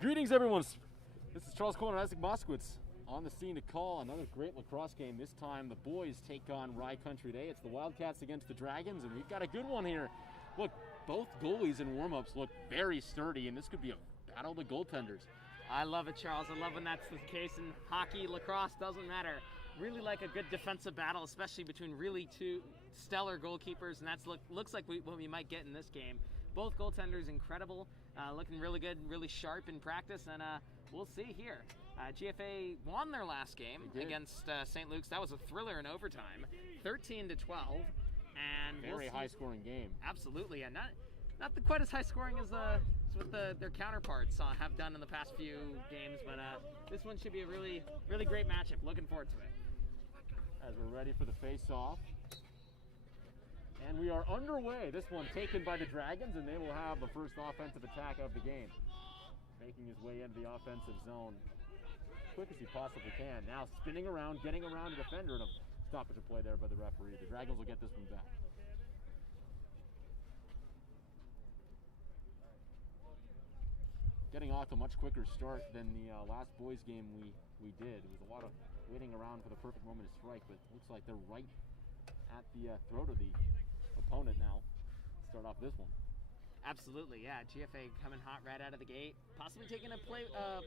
Greetings, everyone. This is Charles Cole and Isaac Moskowitz on the scene to call another great lacrosse game. This time, the boys take on Rye Country Day. It's the Wildcats against the Dragons, and we've got a good one here. Look, both goalies in warm-ups look very sturdy, and this could be a battle of the goaltenders. I love it, Charles. I love when that's the case in hockey, lacrosse, doesn't matter. Really like a good defensive battle, especially between really two stellar goalkeepers, and that's looks like what we might get in this game. Both goaltenders incredible, looking really good, really sharp in practice, and we'll see here. GFA won their last game against St. Luke's. That was a thriller in overtime, 13-12, and very high-scoring game. Absolutely, and not quite as high-scoring as what their counterparts have done in the past few games, but this one should be a really, really great matchup. Looking forward to it. As we're ready for the face-off. And we are underway. This one taken by the Dragons, and they will have the first offensive attack of the game. Making his way into the offensive zone as quick as he possibly can. Now spinning around, getting around a defender, and a stoppage of play there by the referee. The Dragons will get this one back. Getting off a much quicker start than the last boys game we did. It was a lot of waiting around for the perfect moment to strike, but it looks like they're right at the throat of the opponent now. Start off this one. Absolutely, yeah. GFA coming hot right out of the gate, possibly taking a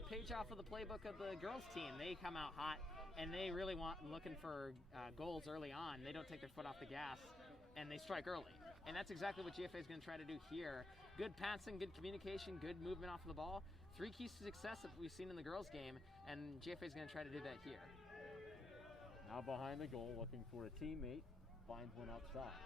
page off of the playbook of the girls team. They come out hot, and they really looking for goals early on. They don't take their foot off the gas, and they strike early. And that's exactly what GFA is going to try to do here. Good passing, good communication, good movement off of the ball. 3 keys to success that we've seen in the girls game, and GFA is going to try to do that here. Now behind the goal, looking for a teammate. Finds one outside.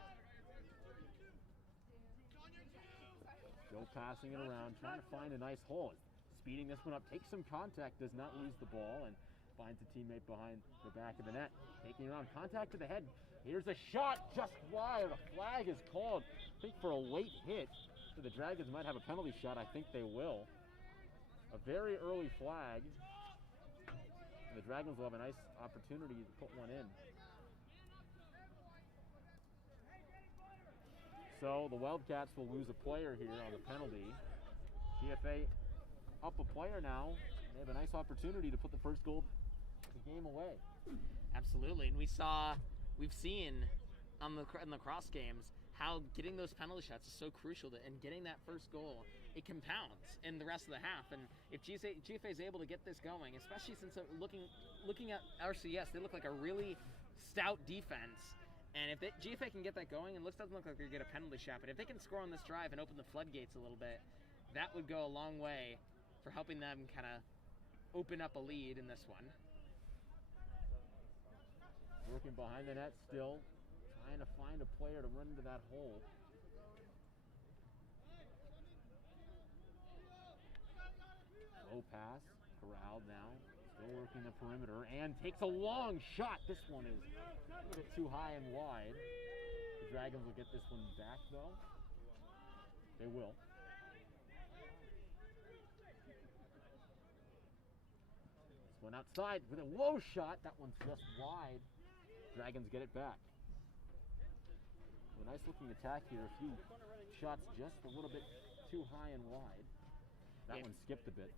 Still passing it around, trying to find a nice hole. Speeding this one up, takes some contact, does not lose the ball, and finds a teammate behind the back of the net. Taking around, contact to the head. Here's a shot just wide. A flag is called, I think, for a late hit. So the Dragons might have a penalty shot. I think they will. A very early flag. And the Dragons will have a nice opportunity to put one in. So the Wildcats will lose a player here on the penalty. GFA up a player now. They have a nice opportunity to put the first goal of the game away. Absolutely, and we've seen in the cross games how getting those penalty shots is so crucial, and getting that first goal, it compounds in the rest of the half. And if GFA is able to get this going, especially since looking at RCS, they look like a really stout defense. And if GFA can get that going, and doesn't look like they're going to get a penalty shot, but if they can score on this drive and open the floodgates a little bit, that would go a long way for helping them kind of open up a lead in this one. Working behind the net still, trying to find a player to run into that hole. Low pass, corralled now. Still working the perimeter, and takes a long shot. This one is a little bit too high and wide. The Dragons will get this one back, though. They will. This one outside with a low shot. That one's just wide. Dragons get it back. A nice looking attack here. A few shots just a little bit too high and wide. That one skipped a bit.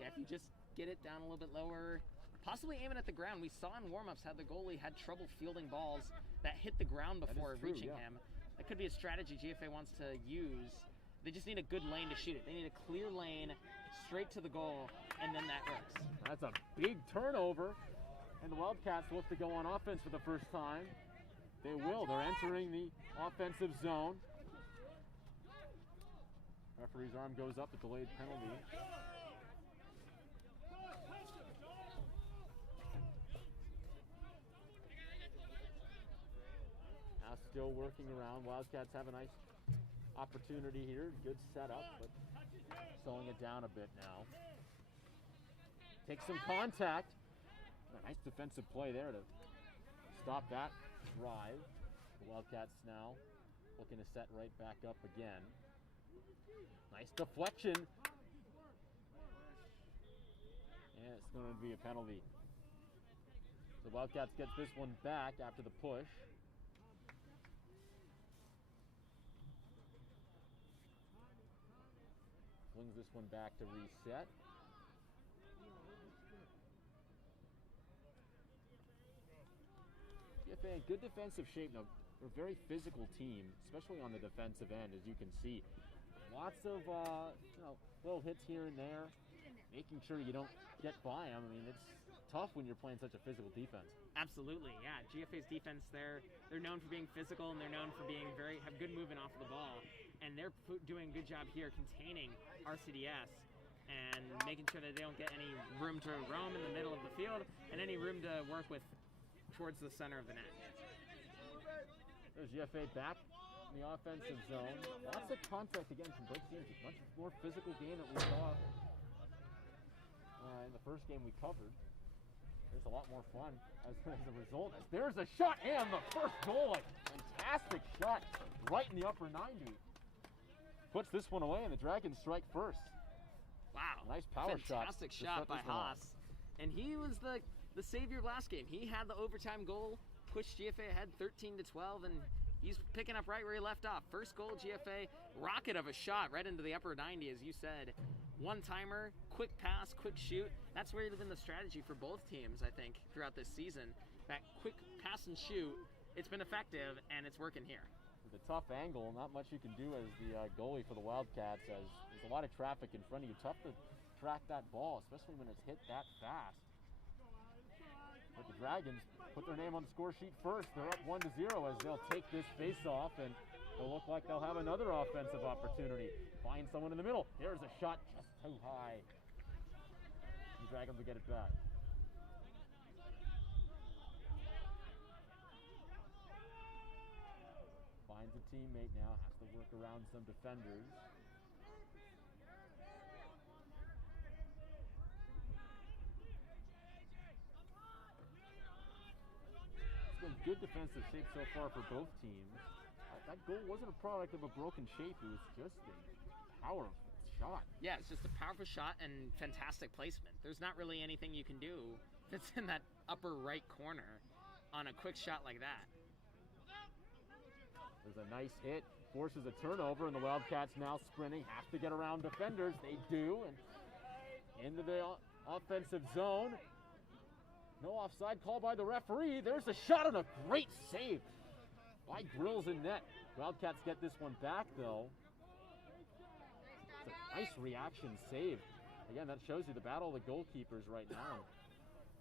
Yeah, if you just get it down a little bit lower, possibly aiming at the ground. We saw in warm-ups how the goalie had trouble fielding balls that hit the ground before reaching him. That could be a strategy GFA wants to use. They just need a good lane to shoot it. They need a clear lane straight to the goal, and then that works. That's a big turnover, and the Wildcats look to go on offense for the first time. They will. They're entering the offensive zone. Referee's arm goes up, a delayed penalty. Now still working around. Wildcats have a nice opportunity here. Good setup, but slowing it down a bit now. Takes some contact. A nice defensive play there to stop that drive. The Wildcats now looking to set right back up again. Nice deflection. And it's going to be a penalty. The Wildcats gets this one back after the push. Swings this one back to reset. GFA in good defensive shape. Now, they're a very physical team, especially on the defensive end, as you can see. Lots of little hits here and there, making sure you don't get by them. I mean, it's tough when you're playing such a physical defense. Absolutely, yeah. GFA's defense, they're known for being physical, and they're known for being have good movement off of the ball. And they're doing a good job here containing RCDS and making sure that they don't get any room to roam in the middle of the field and any room to work with towards the center of the net. There's GFA back in the offensive zone. Lots of contact again from both teams. A much more physical game that we saw in the first game we covered. There's a lot more fun as a result. There's a shot and the first goal. A fantastic shot right in the upper 90. Puts this one away and the Dragons strike first. Wow. Nice power shot. Fantastic shot by Haas. And he was the savior of last game. He had the overtime goal, pushed GFA ahead 13-12, and he's picking up right where he left off. First goal, GFA, rocket of a shot right into the upper 90, as you said. One-timer, quick pass, quick shoot. That's really been the strategy for both teams, I think, throughout this season. That quick pass and shoot, it's been effective, and it's working here. With a tough angle, not much you can do as the goalie for the Wildcats, as there's a lot of traffic in front of you. Tough to track that ball, especially when it's hit that fast. But the Dragons put their name on the score sheet first. They're up 1-0 as they'll take this face-off, and it'll look like they'll have another offensive opportunity. Find someone in the middle. There's a shot just too high. The Dragons will get it back. Finds a teammate now, has to work around some defenders. It's been good defensive shape so far for both teams. That goal wasn't a product of a broken shape, it was just a powerful shot. Yeah, it's just a powerful shot and fantastic placement. There's not really anything you can do that's in that upper right corner on a quick shot like that. There's a nice hit, forces a turnover, and the Wildcats now sprinting, have to get around defenders. They do, and into the offensive zone. No offside call by the referee. There's a shot and a great save by Grills in net. Wildcats get this one back, though. It's a nice reaction save. Again, that shows you the battle of the goalkeepers right now.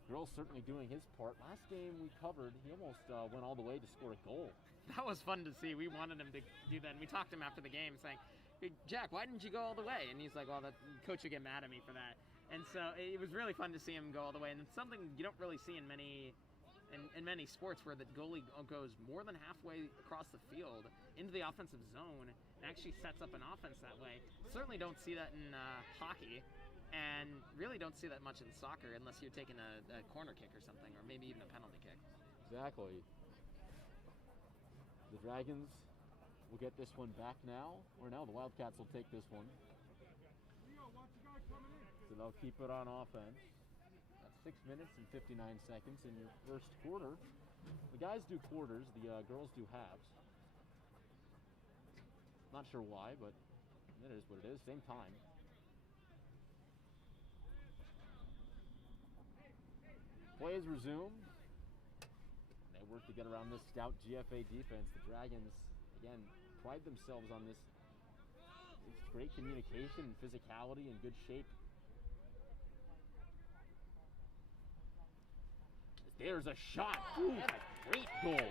Grills certainly doing his part. Last game we covered, he almost went all the way to score a goal. That was fun to see. We wanted him to do that, and we talked to him after the game saying, "Hey, Jack, why didn't you go all the way?" And he's like, "Well, the coach would get mad at me for that." And so it was really fun to see him go all the way, and it's something you don't really see in many sports where the goalie goes more than halfway across the field into the offensive zone and actually sets up an offense that way. Certainly don't see that in hockey, and really don't see that much in soccer unless you're taking a corner kick or something, or maybe even a penalty kick. Exactly. The Dragons will get this one back now, or now the Wildcats will take this one. So they'll keep it on offense. That's 6 minutes and 59 seconds in your first quarter. The guys do quarters, the girls do halves. Not sure why, but it is what it is. Same time. Play is resumed. They work to get around this stout GFA defense. The Dragons, again, pride themselves on this. It's great communication, physicality, and good shape. There's a shot. Ooh, that's a great goal.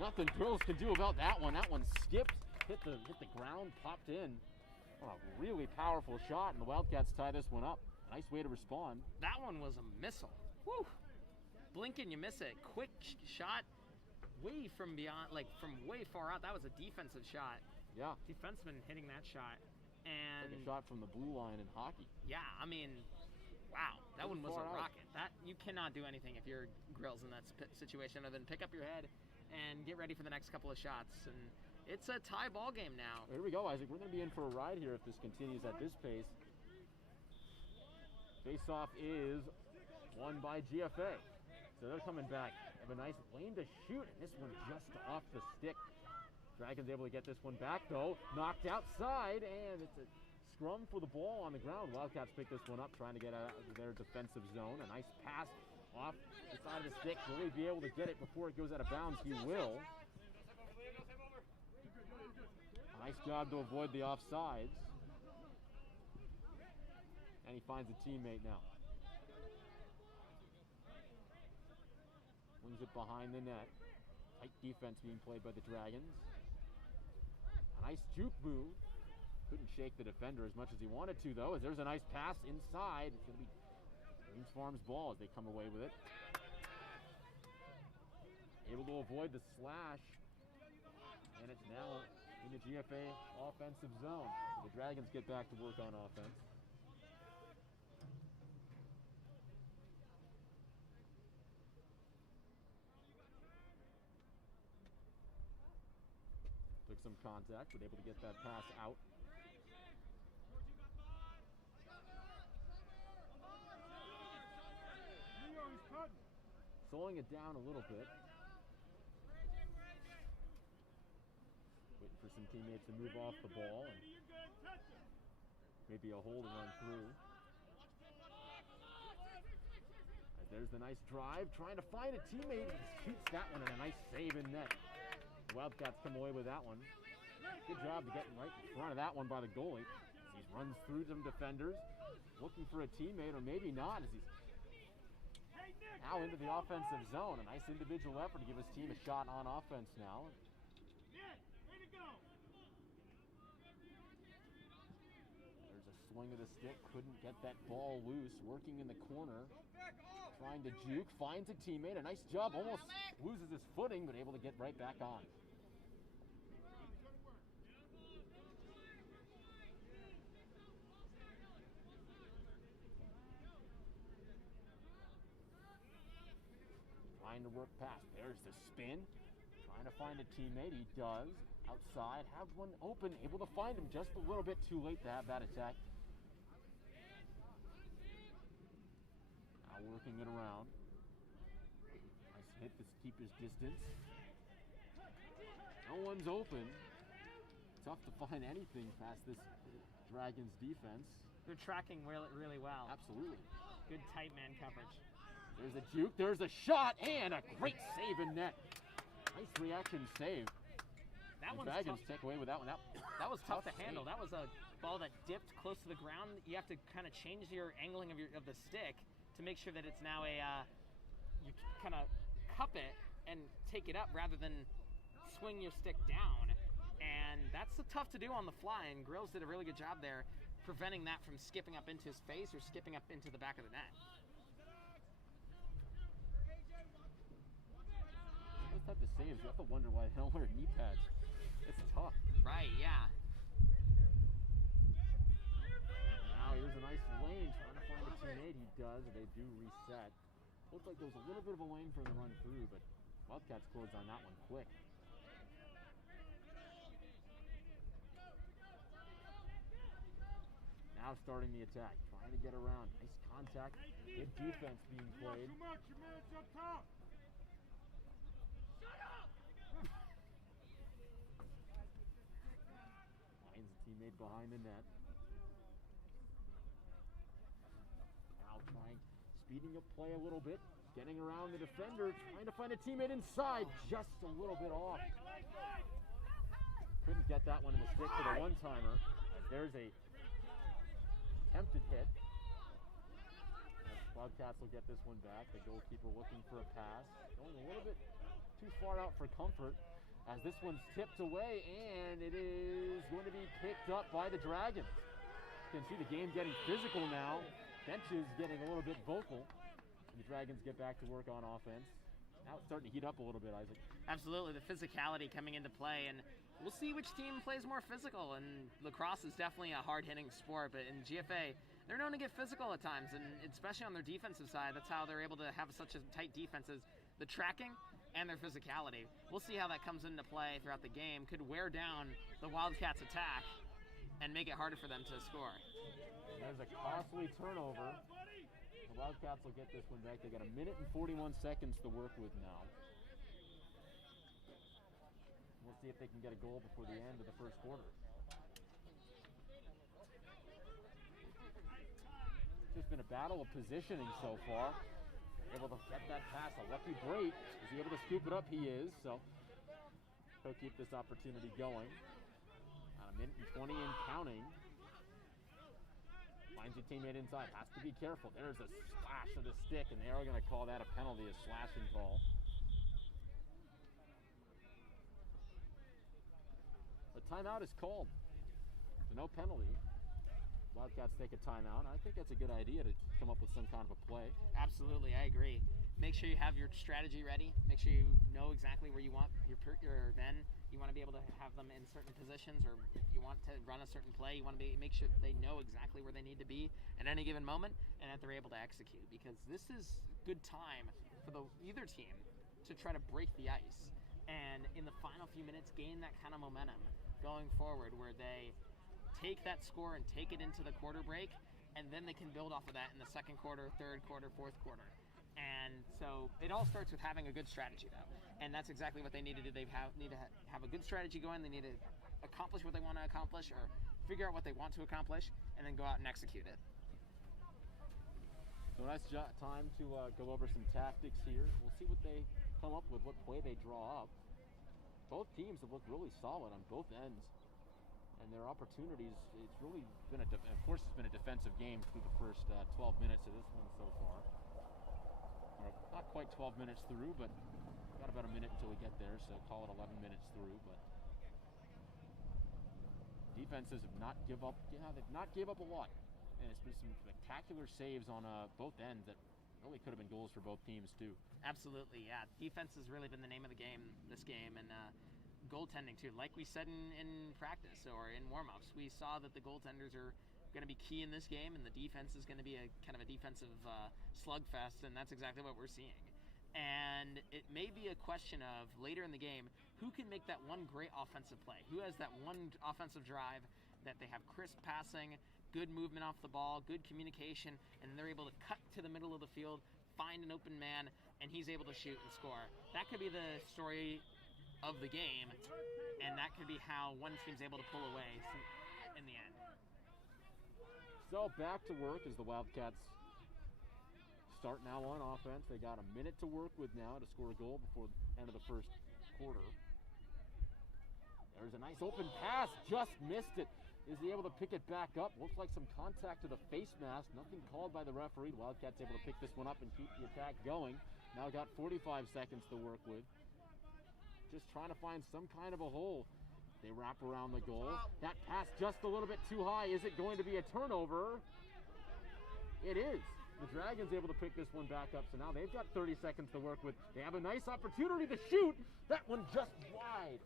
Nothing Grills can do about that one. That one skipped, hit the ground, popped in. Oh, a really powerful shot, and the Wildcats tie this one up. Nice way to respond. That one was a missile. Woo! Blink and you miss it. Quick shot, way from beyond, like from way far out. That was a defensive shot. Yeah. Defenseman hitting that shot, and like a shot from the blue line in hockey. Yeah, I mean, wow, that one was a out. rocket. That you cannot do anything if you're Grills in that situation other than pick up your head and get ready for the next couple of shots. And it's a tie ball game now. Here we go, Isaac. We're going to be in for a ride here if this continues at this pace. Face-off is won by GFA. So they're coming back. Have a nice lane to shoot, and this one just off the stick. Dragons able to get this one back, though. Knocked outside, and it's a scrum for the ball on the ground. Wildcats pick this one up, trying to get out of their defensive zone. A nice pass Off the side of the stick. Will he be able to get it before it goes out of bounds? He will. Nice job to avoid the offsides. And he finds a teammate now. Wings it behind the net. Tight defense being played by the Dragons. A nice juke move. Couldn't shake the defender as much as he wanted to, though, as there's a nice pass inside. It's going to be Queens Farm's ball as they come away with it. Able to avoid the slash. And it's now in the GFA offensive zone. The Dragons get back to work on offense. Took some contact, but able to get that pass out. Slowing it down a little bit. Waiting for some teammates to move off the ball and maybe a hole to run through. And there's the nice drive, trying to find a teammate. He just shoots that one and a nice save in net. The Wildcats come away with that one. Good job to get right in front of that one by the goalie. He runs through some defenders, looking for a teammate, or maybe not, as he's now into the offensive zone. A nice individual effort to give his team a shot on offense now. There's a swing of the stick, couldn't get that ball loose, working in the corner, trying to juke, finds a teammate, a nice job, almost loses his footing, but able to get right back on. Trying to work past. There's the spin. Trying to find a teammate. He does. Outside. Have one open. Able to find him just a little bit too late to have that attack. Now working it around. Nice hit to keep his distance. No one's open. Tough to find anything past this Dragons defense. They're tracking really, really well. Absolutely. Good tight man coverage. There's a juke, there's a shot, and a great save in net. Nice reaction save. That one's Dragons tough. take away with that one. That was tough to handle. Save. That was a ball that dipped close to the ground. You have to kind of change your angling of the stick to make sure that it's now you kind of cup it and take it up rather than swing your stick down. And that's tough to do on the fly, and Grills did a really good job there preventing that from skipping up into his face or skipping up into the back of the net. Those type of saves, you have to wonder why they don't wear knee pads. It's tough. Right, yeah. Now here's a nice lane, trying to find a teammate. He does, they do reset. Looks like there was a little bit of a lane for him to run through, but Wildcats closed on that one quick. Now starting the attack, trying to get around. Nice contact, good defense being played. Finds a teammate behind the net. Now speeding up play a little bit, getting around the defender, trying to find a teammate inside, just a little bit off. Couldn't get that one in the stick for the one-timer. There's a attempted hit. Wildcats will get this one back. The goalkeeper looking for a pass. Going a little bit too far out for comfort as this one's tipped away, and it is going to be picked up by the Dragons. You can see the game getting physical now. Benches getting a little bit vocal. And the Dragons get back to work on offense. Now it's starting to heat up a little bit, Isaac. Absolutely, the physicality coming into play, and we'll see which team plays more physical. And lacrosse is definitely a hard-hitting sport, but in GFA, they're known to get physical at times, and especially on their defensive side, that's how they're able to have such a tight defense, is the tracking and their physicality. We'll see how that comes into play throughout the game. Could wear down the Wildcats' attack and make it harder for them to score. There's a costly turnover. The Wildcats will get this one back. They got 1 minute and 41 seconds to work with now. We'll see if they can get a goal before the end of the first quarter. It's just been a battle of positioning so far. able to get that pass. A lucky break. Is he able to scoop it up? He is. So he'll keep this opportunity going. On a minute and 20 and counting. Finds your teammate inside. Has to be careful. There's a slash of the stick, and they are going to call that a penalty, a slashing call. The timeout is called. So no penalty. Wildcats take a timeout. I think that's a good idea to come up with some kind of a play. Absolutely, I agree. Make sure you have your strategy ready. Make sure you know exactly where you want your men. You want to be able to have them in certain positions, or if you want to run a certain play, you want to make sure that they know exactly where they need to be at any given moment, and that they're able to execute. Because this is good time for either team to try to break the ice, and in the final few minutes, gain that kind of momentum going forward, where they take that score and take it into the quarter break, and then they can build off of that in the second quarter, third quarter, fourth quarter. And so it all starts with having a good strategy, though, and that's exactly what they need to do. They need to have a good strategy going. They need to accomplish what they want to accomplish, or figure out what they want to accomplish, and then go out and execute it. So nice time to go over some tactics here. We'll see what they come up with, what play they draw up. Both teams have looked really solid on both ends. And their opportunities, it's really been of course it's been a defensive game through the first 12 minutes of this one so far. Or not quite 12 minutes through, but got about a minute until we get there, so call it 11 minutes through. But defenses have not give up. They've not gave up a lot, and it's been some spectacular saves on both ends that really could have been goals for both teams too. Absolutely, yeah. Defense has really been the name of the game this game, and goaltending too. Like we said in practice or in warm-ups, we saw that the goaltenders are going to be key in this game, and the defense is going to be a kind of a defensive slugfest, and that's exactly what we're seeing. And it may be a question of later in the game, who can make that one great offensive play? Who has that one offensive drive that they have crisp passing, good movement off the ball, good communication, and they're able to cut to the middle of the field, find an open man, and he's able to shoot and score. That could be the story of the game, and that could be how one team's able to pull away in the end. So back to work as the Wildcats start now on offense. They got a minute to work with now to score a goal before the end of the first quarter. There's a nice open pass, just missed it. Is he able to pick it back up? Looks like some contact to the face mask. Nothing called by the referee. Wildcats able to pick this one up and keep the attack going. Now got 45 seconds to work with. Just trying to find some kind of a hole. They wrap around the goal. That pass just a little bit too high. Is it going to be a turnover? It is. The Dragons able to pick this one back up, so now they've got 30 seconds to work with. They have a nice opportunity to shoot. That one just wide.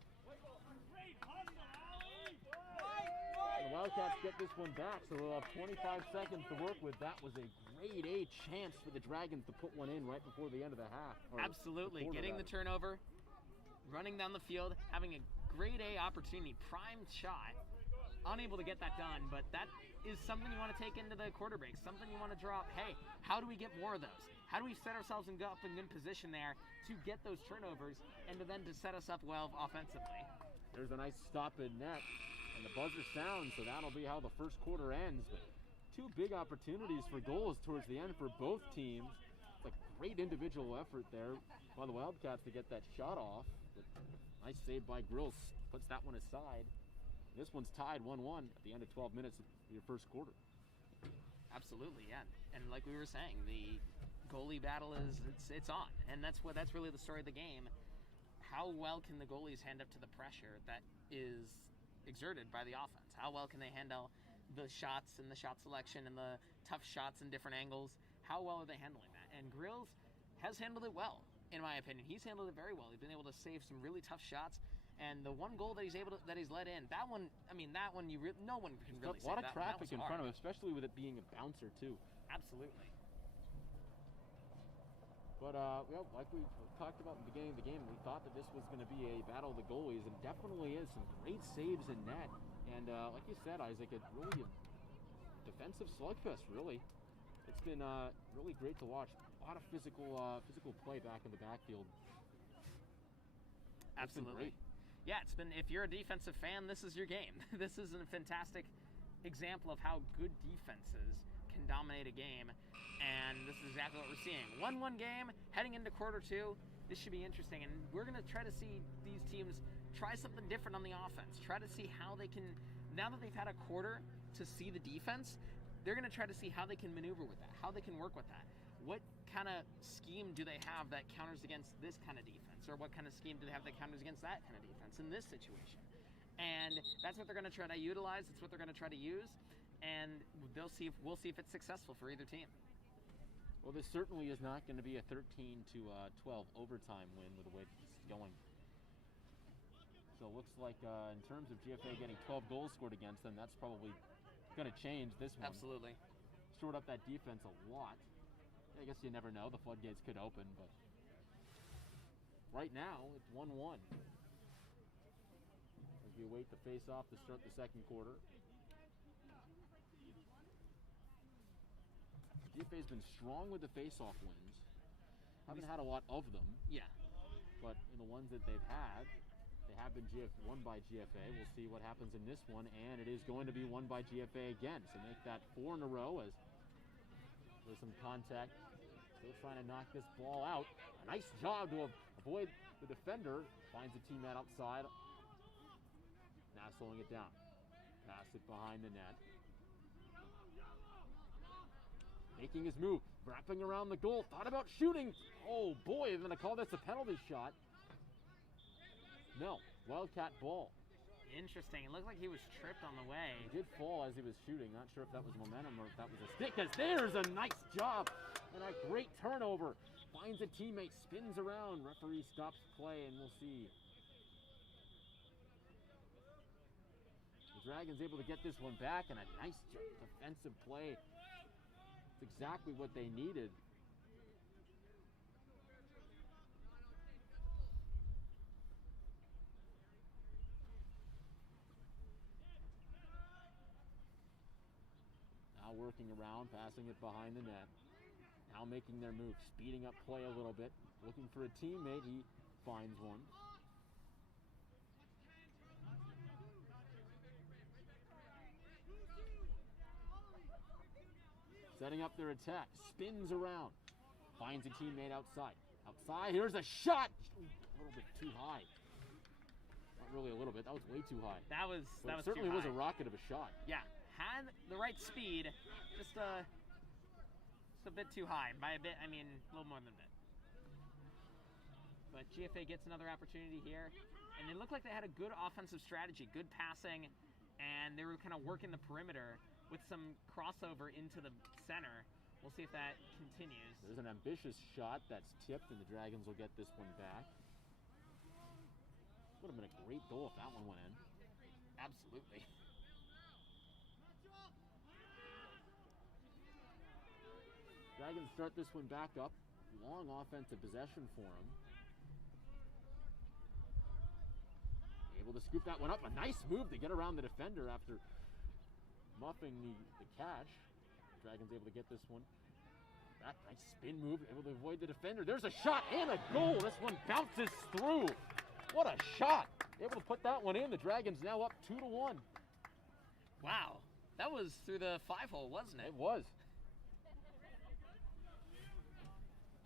The Wildcats get this one back, so they'll have 25 seconds to work with. That was a grade A chance for the Dragons to put one in right before the end of the half. Absolutely. Getting the turnover, running down the field, having a grade A opportunity, prime shot, unable to get that done, but that is something you want to take into the quarter break, something you want to draw up. Hey, how do we get more of those? How do we set ourselves up in good position there to get those turnovers and to then to set us up well offensively? There's a nice stop in net, and the buzzer sounds, so that'll be how the first quarter ends. But two big opportunities for goals towards the end for both teams. It's a great individual effort there by the Wildcats to get that shot off. But nice save by Grills, puts that one aside. This one's tied 1-1 at the end of 12 minutes of your first quarter. Absolutely, yeah. And like we were saying, the goalie battle it's on, and that's really the story of the game. How well can the goalies hand up to the pressure that is exerted by the offense? How well can they handle the shots and the shot selection and the tough shots in different angles? How well are they handling that? And Grills has handled it well, in my opinion. He's handled it very well. He's been able to save some really tough shots. And the one goal that he's let in, that one, no one can really say that. A lot of traffic in front of him, especially with it being a bouncer too. Absolutely. But like we talked about in the beginning of the game, we thought that this was going to be a battle of the goalies, and definitely is. Some great saves in net, and like you said, Isaac, it's really a defensive slugfest. Really, it's been really great to watch. A lot of physical play back in the backfield. Absolutely. Yeah, it's been. If you're a defensive fan, this is your game. This is a fantastic example of how good defenses can dominate a game, and this is exactly what we're seeing. 1-1 game, heading into quarter 2. This should be interesting, and we're going to try to see these teams try something different on the offense. Try to see how they can, now that they've had a quarter to see the defense, they're going to try to see how they can maneuver with that, how they can work with that. What kind of scheme do they have that counters against this kind of defense? Or what kind of scheme do they have that counters against that kind of defense in this situation? And that's what they're going to try to utilize. It's what they're going to try to use. And we'll see if it's successful for either team. Well, this certainly is not going to be a 13-12 overtime win with the way this is going. So it looks like in terms of GFA getting 12 goals scored against them, that's probably going to change this one. Absolutely. Stored up that defense a lot. I guess you never know. The floodgates could open, but right now it's 1-1. As we await the face-off to start the second quarter. GFA's been strong with the face-off wins. Haven't had a lot of them. Yeah. But in the ones that they've had, they have been won by GFA. We'll see what happens in this one, and it is going to be won by GFA again. So make that 4 in a row as there's some contact. Still trying to knock this ball out. A nice job to avoid the defender. Finds a teammate outside. Now slowing it down. Pass it behind the net. Making his move. Wrapping around the goal. Thought about shooting. Oh boy, they're going to call this a penalty shot. No. Wildcat ball. Interesting. It looked like he was tripped on the way. He did fall as he was shooting. Not sure if that was momentum or if that was a stick. Because there's a nice job and a great turnover. Finds a teammate, spins around. Referee stops play, and we'll see. The Dragons able to get this one back, and a nice defensive play. It's exactly what they needed. Now working around, passing it behind the net. Now making their move, speeding up play a little bit. Looking for a teammate, he finds one. Setting up their attack, spins around, finds a teammate outside. Outside, here's a shot! A little bit too high. Not really a little bit, that was way too high. That was certainly too was high. a rocket of a shot. Yeah, had the right speed, just a bit too high. By a bit, I mean a little more than a bit. But GFA gets another opportunity here, and it looked like they had a good offensive strategy, good passing, and they were kind of working the perimeter with some crossover into the center. We'll see if that continues. There's an ambitious shot that's tipped, and the Dragons will get this one back. Would have been a great goal if that one went in. Absolutely. Dragons start this one back up. Long offensive possession for them. Able to scoop that one up. A nice move to get around the defender after muffing the catch. Dragons able to get this one. That nice spin move, able to avoid the defender. There's a shot and a goal. This one bounces through. What a shot. Able to put that one in. The Dragons now up 2-1. Wow. That was through the 5-hole, wasn't it? It was.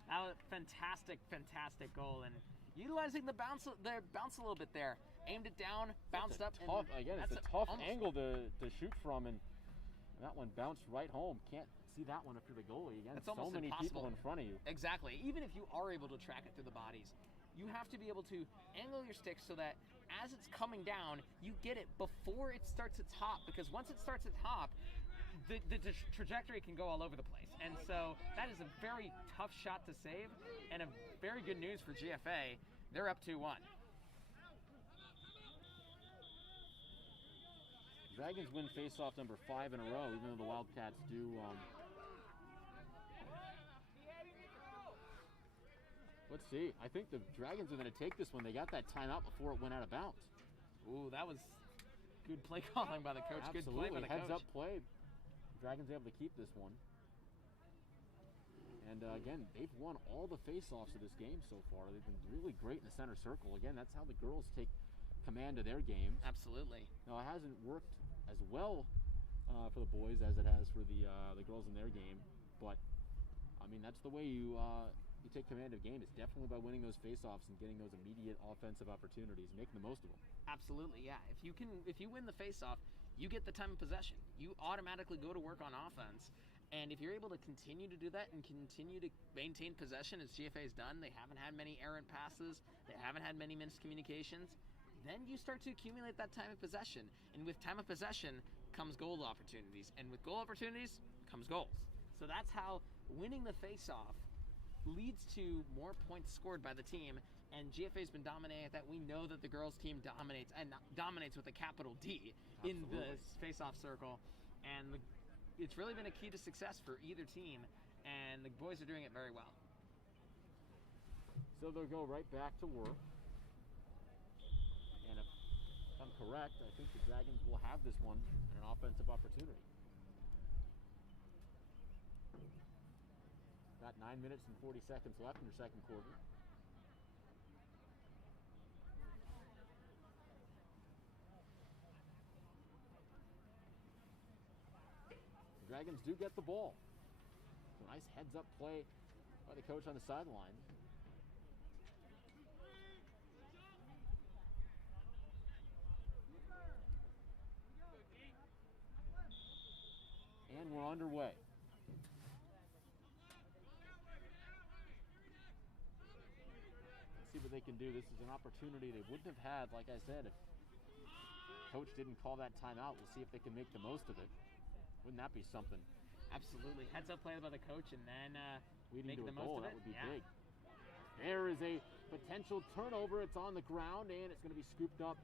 That was a fantastic goal, and utilizing the bounce a little bit there. Aimed it down, bounced up. Tough, again, it's a tough angle to shoot from, and that one bounced right home. Can't see that one if you're the goalie. Again, It's so almost many impossible. people in front of you. Exactly. Even if you are able to track it through the bodies, you have to be able to angle your stick so that as it's coming down, you get it before it starts its hop, because once it starts its hop, the trajectory can go all over the place. And so that is a very tough shot to save, and a very good news for GFA. They're up 2-1. Dragons win face-off number 5 in a row, even though the Wildcats do. Let's see. I think the Dragons are going to take this one. They got that timeout before it went out of bounds. Ooh, that was good play calling by the coach. Absolutely. Good play by the coach. Heads-up play. Dragons able to keep this one. And again, they've won all the face-offs of this game so far. They've been really great in the center circle. Again, that's how the girls take command of their games. Absolutely. Now, it hasn't worked as well for the boys as it has for the girls in their game. But I mean, that's the way you take command of game. It's definitely by winning those face-offs and getting those immediate offensive opportunities, making the most of them. Absolutely, yeah. If you win the face-off, you get the time of possession. You automatically go to work on offense. And if you're able to continue to do that and continue to maintain possession, as GFA's done, they haven't had many errant passes, they haven't had many miscommunications, then you start to accumulate that time of possession. And with time of possession comes goal opportunities. And with goal opportunities comes goals. So that's how winning the face-off leads to more points scored by the team. And GFA's been dominating at that. We know that the girls' team dominates, and dominates with a capital D. Absolutely. In the face-off circle. And it's really been a key to success for either team, and the boys are doing it very well. So they'll go right back to work. And if I'm correct, I think the Dragons will have this one in an offensive opportunity. Got 9 minutes and 40 seconds left in the second quarter. Dragons do get the ball. So nice heads-up play by the coach on the sideline. And we're underway. Let's see what they can do. This is an opportunity they wouldn't have had, like I said, if coach didn't call that timeout. We'll see if they can make the most of it. Wouldn't that be something? Absolutely. Heads up play by the coach, and then leading make to the a goal. most of it. That would be big. There is a potential turnover. It's on the ground, and it's going to be scooped up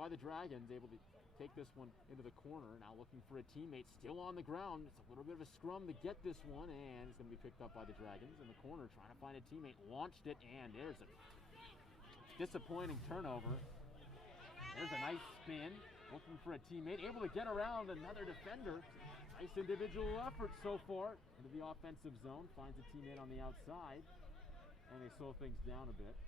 by the Dragons, able to take this one into the corner. Now looking for a teammate still on the ground. It's a little bit of a scrum to get this one, and it's going to be picked up by the Dragons in the corner, trying to find a teammate. Launched it, and there's a disappointing turnover. There's a nice spin. Looking for a teammate, able to get around another defender. Nice individual effort so far into the offensive zone. Finds a teammate on the outside, and they slow things down a bit.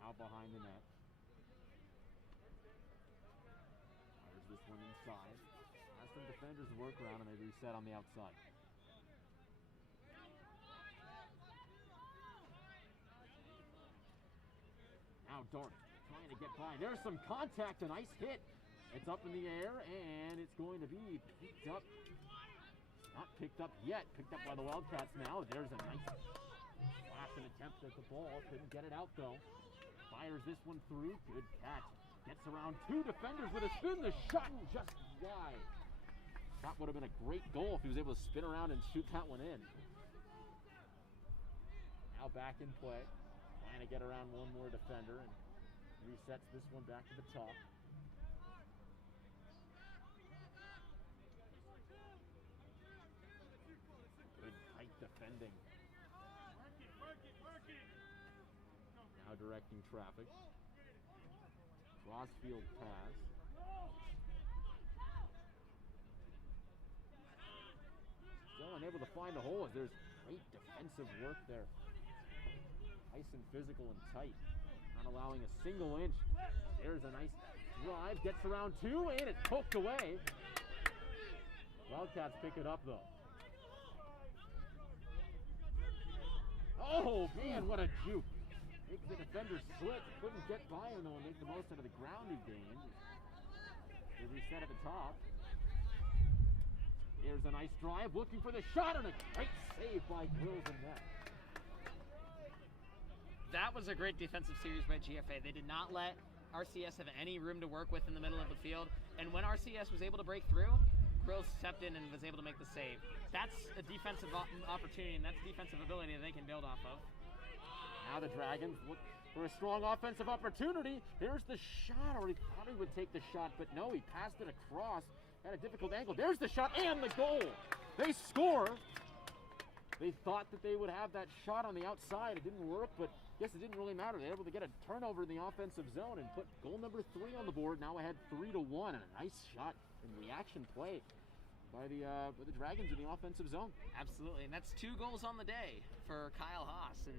Now behind the net. Fires this one inside. Has some defenders to work around, and they reset on the outside. Now Dart trying to get by. There's some contact, a nice hit. It's up in the air, and it's going to be picked up. Not picked up yet. Picked up by the Wildcats now. There's a nice blast and attempt at the ball. Couldn't get it out, though. Fires this one through. Good catch. Gets around two defenders with a spin. The shot just wide. That would have been a great goal if he was able to spin around and shoot that one in. Now back in play. Trying to get around one more defender and resets this one back to the top. Good tight defending. Now directing traffic. Crossfield pass. Still unable to find a hole. There's great defensive work there. Nice and physical and tight. Not allowing a single inch. There's a nice drive. Gets around two, and it's poked away. Wildcats pick it up, though. Oh, man, what a juke. Makes the defender slip. Couldn't get by him, though, and make the most out of the ground he gained. They reset at the top. Here's a nice drive. Looking for the shot, and a great save by Grills and net. That was a great defensive series by GFA. They did not let RCS have any room to work with in the middle of the field. And when RCS was able to break through, Grills stepped in and was able to make the save. That's a defensive opportunity, and that's defensive ability that they can build off of. Now the Dragons look for a strong offensive opportunity. There's the shot, or he thought he would take the shot, but no, he passed it across at a difficult angle. There's the shot and the goal. They score. They thought that they would have that shot on the outside. It didn't work, but I guess it didn't really matter. They were able to get a turnover in the offensive zone and put goal number 3 on the board. Now ahead 3-1, and a nice shot and reaction play by the Dragons in the offensive zone. Absolutely, and that's 2 goals on the day for Kyle Haas, and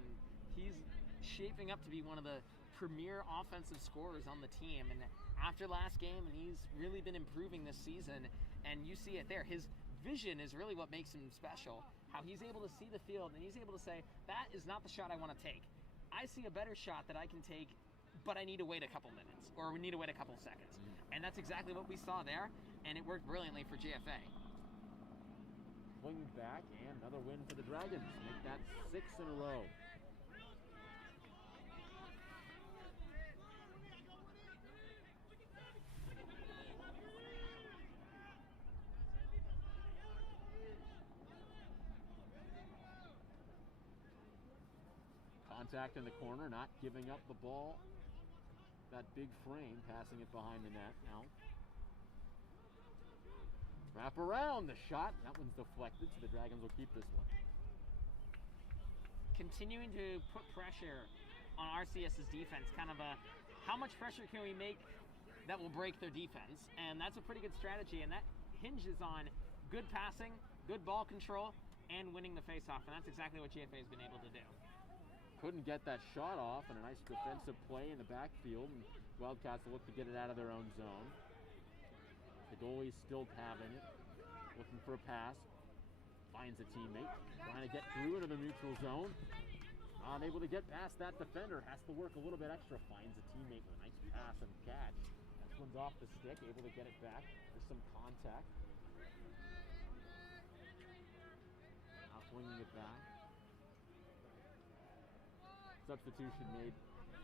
he's shaping up to be one of the premier offensive scorers on the team, and after last game, and he's really been improving this season, and you see it there. His vision is really what makes him special, how he's able to see the field, and he's able to say, that is not the shot I want to take. I see a better shot that I can take, but I need to wait a couple minutes, or we need to wait a couple seconds. And that's exactly what we saw there, and it worked brilliantly for GFA. Swinging back, and another win for the Dragons. Make that 6 in a row. Contact in the corner, not giving up the ball. That big frame, passing it behind the net now. Wrap around the shot. That one's deflected, so the Dragons will keep this one. Continuing to put pressure on RCS's defense, kind of a how much pressure can we make that will break their defense? And that's a pretty good strategy, and that hinges on good passing, good ball control, and winning the faceoff, and that's exactly what GFA has been able to do. Couldn't get that shot off, and a nice defensive play in the backfield, and Wildcats will look to get it out of their own zone. The goalie's still having it, looking for a pass, finds a teammate, trying to get through into the neutral zone. Not able to get past that defender, has to work a little bit extra, finds a teammate with a nice pass and catch. That one's off the stick, able to get it back. There's some contact. Now swinging it back. Substitution made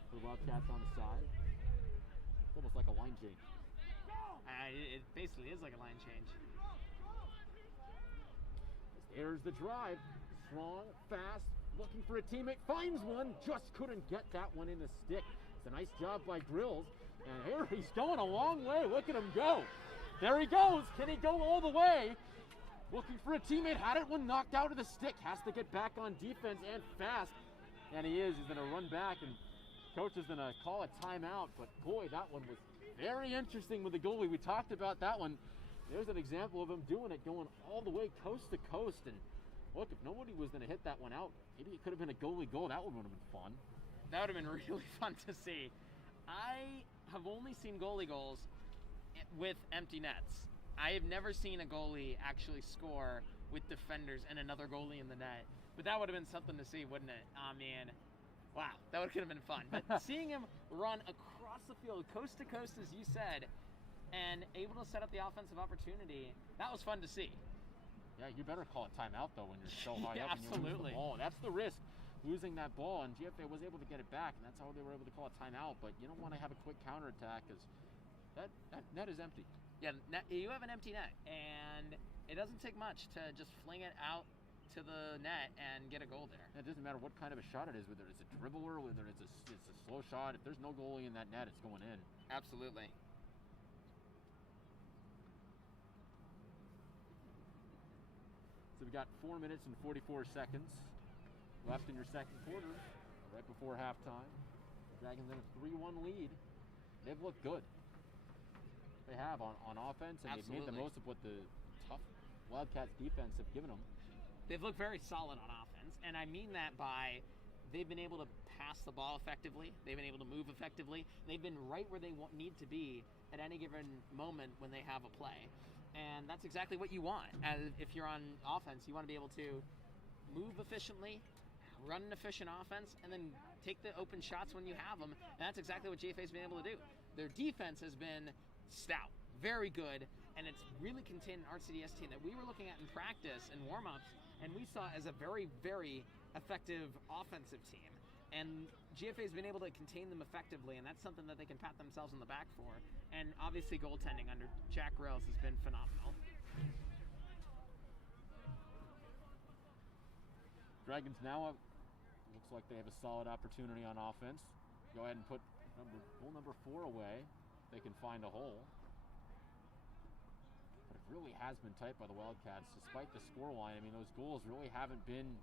for the Wildcats on the side. It's almost like a line change. It basically is like a line change. There's the drive. Strong, fast, looking for a teammate. Finds one, just couldn't get that one in the stick. It's a nice job by Grills. And here he's going a long way. Look at him go. There he goes. Can he go all the way? Looking for a teammate. Had it one knocked out of the stick. Has to get back on defense and fast. And he is. He's going to run back, and coach is going to call a timeout. But boy, that one was very interesting with the goalie. We talked about that one. There's an example of him doing it, going all the way coast to coast. And look, if nobody was going to hit that one out, maybe it could have been a goalie goal. That one would have been fun. That would have been really fun to see. I have only seen goalie goals with empty nets. I have never seen a goalie actually score with defenders and another goalie in the net. But that would have been something to see, wouldn't it? I mean, wow, that would have been fun. But seeing him run across the field, coast to coast, as you said, and able to set up the offensive opportunity, that was fun to see. Yeah, you better call a timeout, though, when you're so high Yeah, up and you lose absolutely. the ball. That's the risk, losing that ball, and GFA was able to get it back, and that's how they were able to call a timeout. But you don't want to have a quick counterattack, because that net is empty. Yeah, you have an empty net, and it doesn't take much to just fling it out to the net and get a goal there. It doesn't matter what kind of a shot it is, whether it's a dribbler, whether it's a slow shot. If there's no goalie in that net, it's going in. Absolutely. So we got 4 minutes and 44 seconds left in your second quarter, right before halftime. Dragons in a 3-1 lead. They've looked good. They have on offense, and they've made the most of what the tough Wildcats defense have given them. They've looked very solid on offense, and I mean that by they've been able to pass the ball effectively, they've been able to move effectively, they've been right where they need to be at any given moment when they have a play. And that's exactly what you want. As if you're on offense, you want to be able to move efficiently, run an efficient offense, and then take the open shots when you have them. And that's exactly what GFA's been able to do. Their defense has been stout, very good, and it's really contained an RCDS team that we were looking at in practice and warm-ups, and we saw as a very, very effective offensive team. And GFA has been able to contain them effectively, and that's something that they can pat themselves on the back for. And obviously goaltending under Jack Rails has been phenomenal. Dragons now looks like they have a solid opportunity on offense. Go ahead and put goal number 4 away. They can find a hole. But it really has been tight by the Wildcats, despite the scoreline. I mean, those goals really haven't been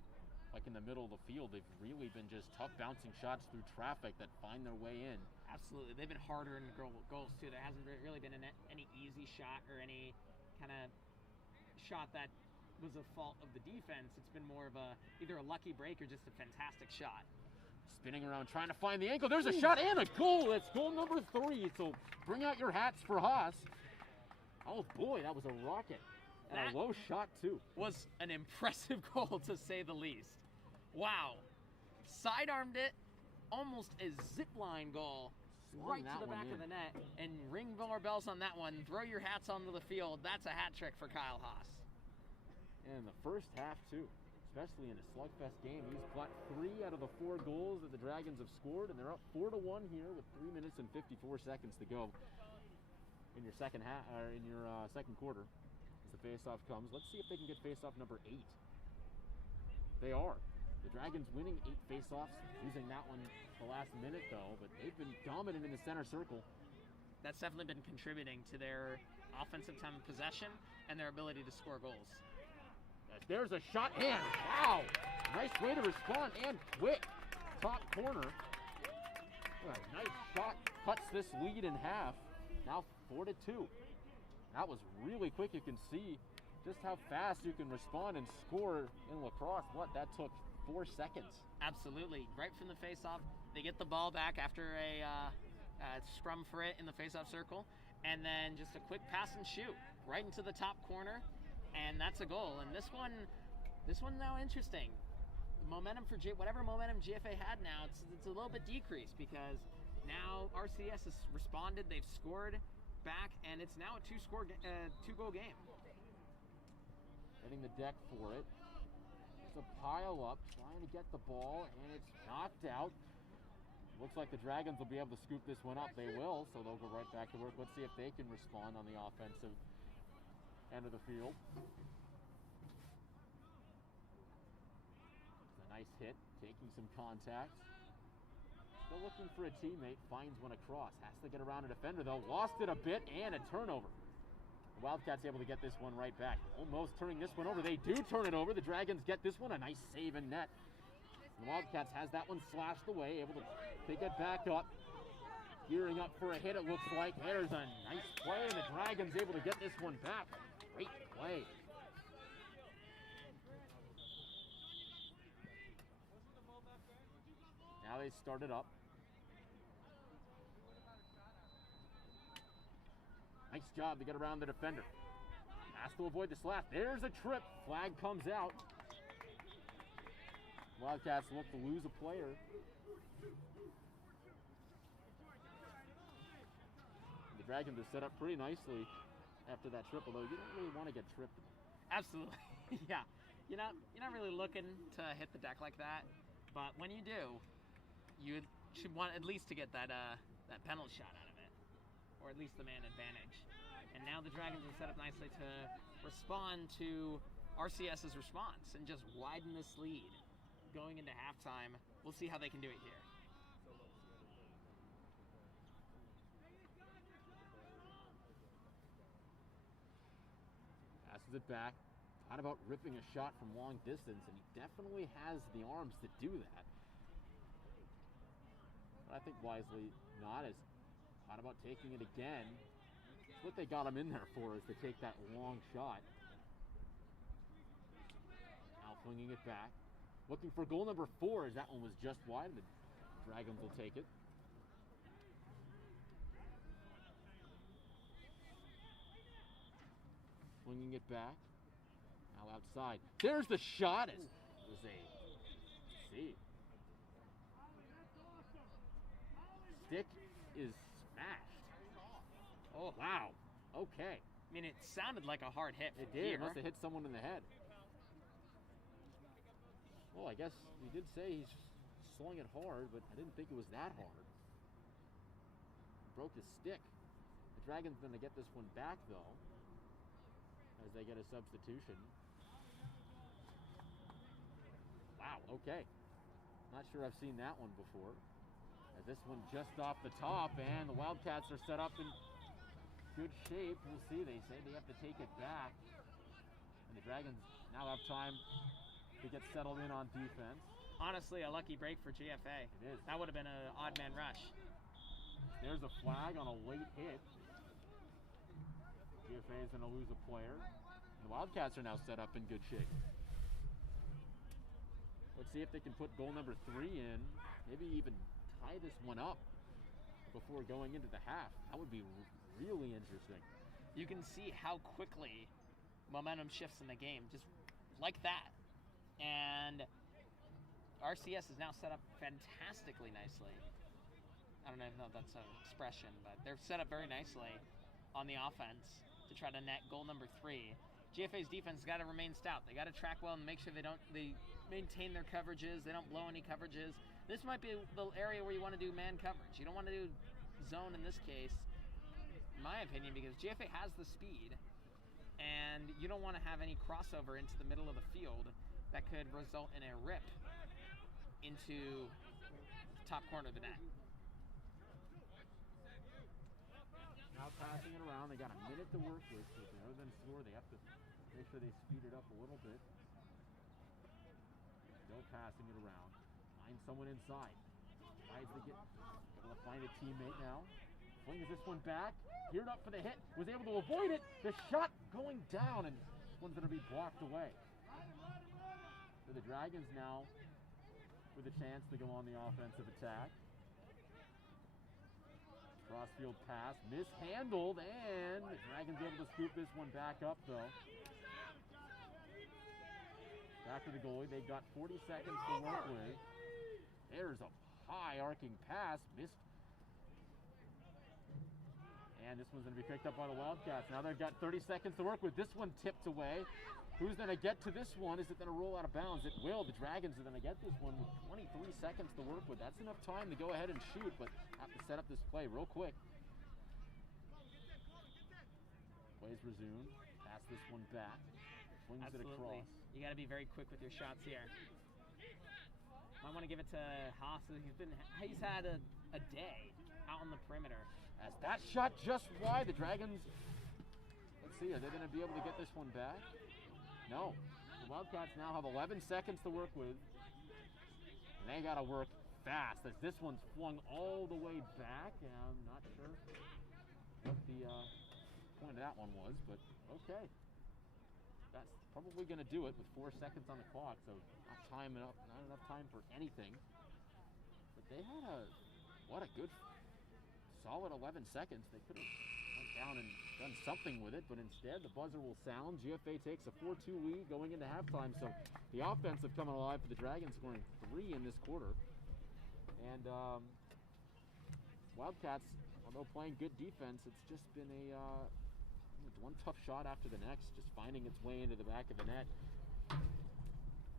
like in the middle of the field. They've really been just tough bouncing shots through traffic that find their way in. Absolutely. They've been harder in goals, too. There hasn't really been any easy shot or any kind of shot that was a fault of the defense. It's been more of either a lucky break or just a fantastic shot. Spinning around, trying to find the ankle. There's a shot and a goal. That's goal number 3. So bring out your hats for Haas. Oh boy, that was a rocket. And That a low shot too. Was an impressive goal to say the least. Wow. Sidearmed it, almost a zipline goal right to the back of the net. And ring more bells on that one. Throw your hats onto the field. That's a hat trick for Kyle Haas. And the first half too. Especially in a slugfest game, he's got 3 out of the 4 goals that the Dragons have scored, and they're up 4-1 here with 3 minutes and 54 seconds to go in your second second quarter. As the faceoff comes, let's see if they can get faceoff number 8. They are. The Dragons winning 8 faceoffs, using that one the last minute though, but they've been dominant in the center circle. That's definitely been contributing to their offensive time of possession and their ability to score goals. There's a shot, and wow! Nice way to respond, and quick. Top corner. Nice shot, cuts this lead in half. Now 4-2. That was really quick. You can see just how fast you can respond and score in lacrosse. That took 4 seconds. Absolutely. Right from the face-off, they get the ball back after a scrum for it in the face-off circle, and then just a quick pass and shoot right into the top corner. And that's a goal. And this one now interesting. Momentum for whatever momentum GFA had now, it's a little bit decreased because now RCS has responded. They've scored back, and it's now a 2-goal game. Getting the deck for it. It's a pile up, trying to get the ball, and it's knocked out. Looks like the Dragons will be able to scoop this one up. They will, so they'll go right back to work. Let's see if they can respond on the offensive end of the field. It's a nice hit, taking some contact. Still looking for a teammate, finds one across. Has to get around a defender though. Lost it a bit, and a turnover. The Wildcats able to get this one right back. Almost turning this one over. They do turn it over. The Dragons get this one. A nice save in net. The Wildcats has that one slashed away, able to pick it back up. Gearing up for a hit, it looks like. There's a nice play, and the Dragons able to get this one back. Great play. Now they start it up. Nice job to get around the defender. Has to avoid the slap. There's a trip. Flag comes out. Wildcats look to lose a player. The Dragons are set up pretty nicely after that trip, although you don't really want to get tripped. Absolutely. Yeah. You're not really looking to hit the deck like that, but when you do, you should want at least to get that penalty shot out of it, or at least the man advantage. And now the Dragons are set up nicely to respond to RCS's response and just widen this lead going into halftime. We'll see how they can do it here. Passes it back. Thought about ripping a shot from long distance, and he definitely has the arms to do that. But I think wisely not, as thought about taking it again. That's what they got him in there for, is to take that long shot. Now flinging it back. Looking for goal number 4, as that one was just wide. The Dragons will take it. Swinging it back. Now outside. There's the shot. It was a save. Stick is smashed. Oh, wow. Okay. I mean, it sounded like a hard hit. It did. It must have hit someone in the head. Well, I guess he did say he's slung it hard, but I didn't think it was that hard. Broke his stick. The Dragons going to get this one back, though, as they get a substitution. Wow, okay. Not sure I've seen that one before. As this one just off the top, and the Wildcats are set up in good shape. We'll see. They say they have to take it back. And the Dragons now have time to get settled in on defense. Honestly, a lucky break for GFA. It is. That would have been an odd man rush. There's a flag on a late hit. GFA is going to lose a player. The Wildcats are now set up in good shape. Let's Let's see if they can put goal number 3 in, maybe even tie this one up before going into the half. That would be really interesting. You can see how quickly momentum shifts in the game, just like that. And RCS is now set up fantastically nicely. I don't even know if that's an expression, but they're set up very nicely on the offense to try to net goal number 3. GFA's defense has got to remain stout. They got to track well and make sure they maintain their coverages. They don't blow any coverages. This might be the area where you want to do man coverage. You don't want to do zone in this case, in my opinion, because GFA has the speed, and you don't want to have any crossover into the middle of the field that could result in a rip into the top corner of the net. Now passing it around, they got a minute to work with, so rather than score, they have to make sure they speed it up a little bit. Still passing it around. Find someone inside. Tries to get able to find a teammate now. Flings this one back. Geared up for the hit. Was able to avoid it. The shot going down, and this one's going to be blocked away. So the Dragons now with a chance to go on the offensive attack. Crossfield pass, mishandled, and the Dragons able to scoop this one back up, though. Back to the goalie. They got 40 seconds to work with. There's a high arcing pass, missed. And this one's going to be picked up by the Wildcats. Now they've got 30 seconds to work with. This one tipped away. Who's going to get to this one? Is it going to roll out of bounds? It will. The Dragons are going to get this one with 23 seconds to work with. That's enough time to go ahead and shoot, but have to set up this play real quick. Plays resume. Pass this one back. Swings it across. You got to be very quick with your shots here. Might want to give it to Haas. He's had a day out on the perimeter. As that shot just wide, the Dragons, let's see, are they going to be able to get this one back? No. The Wildcats now have 11 seconds to work with. And they got to work fast as this one's flung all the way back. And I'm not sure what the point of that one was, but okay. That's probably going to do it with 4 seconds on the clock, so not enough time for anything. But they had what a good, solid 11 seconds. They could have went down and done something with it, but instead the buzzer will sound. GFA takes a 4-2 lead going into halftime, so the offense have come alive for the Dragons, scoring 3 in this quarter. And Wildcats, although playing good defense, it's just been one tough shot after the next, just finding its way into the back of the net.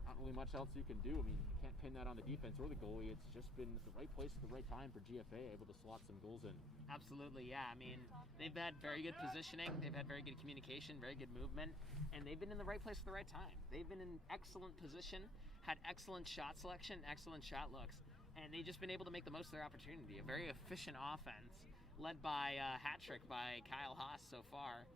Not really much else you can do. I mean, you can't pin that on the defense or the goalie. It's just been the right place at the right time for GFA, able to slot some goals in. Absolutely, yeah. I mean, they've had very good positioning. They've had very good communication, very good movement, and they've been in the right place at the right time. They've been in excellent position, had excellent shot selection, excellent shot looks, and they've just been able to make the most of their opportunity. A very efficient offense led by a hat trick by Kyle Haas so far,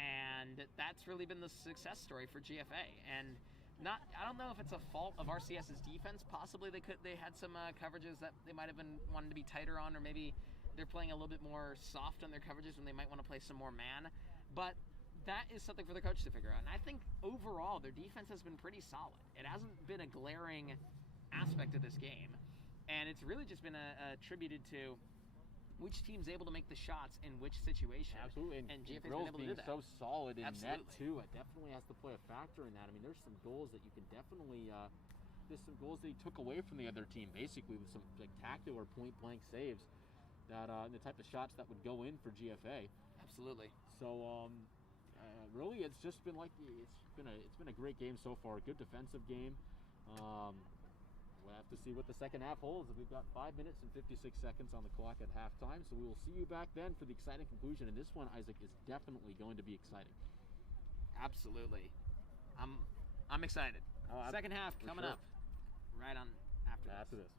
and that's really been the success story for GFA. And I don't know if it's a fault of RCS's defense. Possibly they had some coverages that they might have been wanting to be tighter on, or maybe they're playing a little bit more soft on their coverages when they might want to play some more man. But that is something for the coach to figure out. And I think overall their defense has been pretty solid. It hasn't been a glaring aspect of this game, and it's really just been attributed to which team's able to make the shots in which situation. Absolutely, and GFA's been able to do that. So solid in Absolutely. net too, it definitely has to play a factor in that. I mean, there's some goals that you can definitely, there's some goals that he took away from the other team, basically with some spectacular point-blank saves that the type of shots that would go in for GFA. Absolutely. So really, it's just been it's been a great game so far. A good defensive game. We'll have to see what the second half holds. We've got 5 minutes and 56 seconds on the clock at halftime, so we will see you back then for the exciting conclusion. And this one, Isaac, is definitely going to be exciting. Absolutely. I'm excited. Second half coming up right on after this.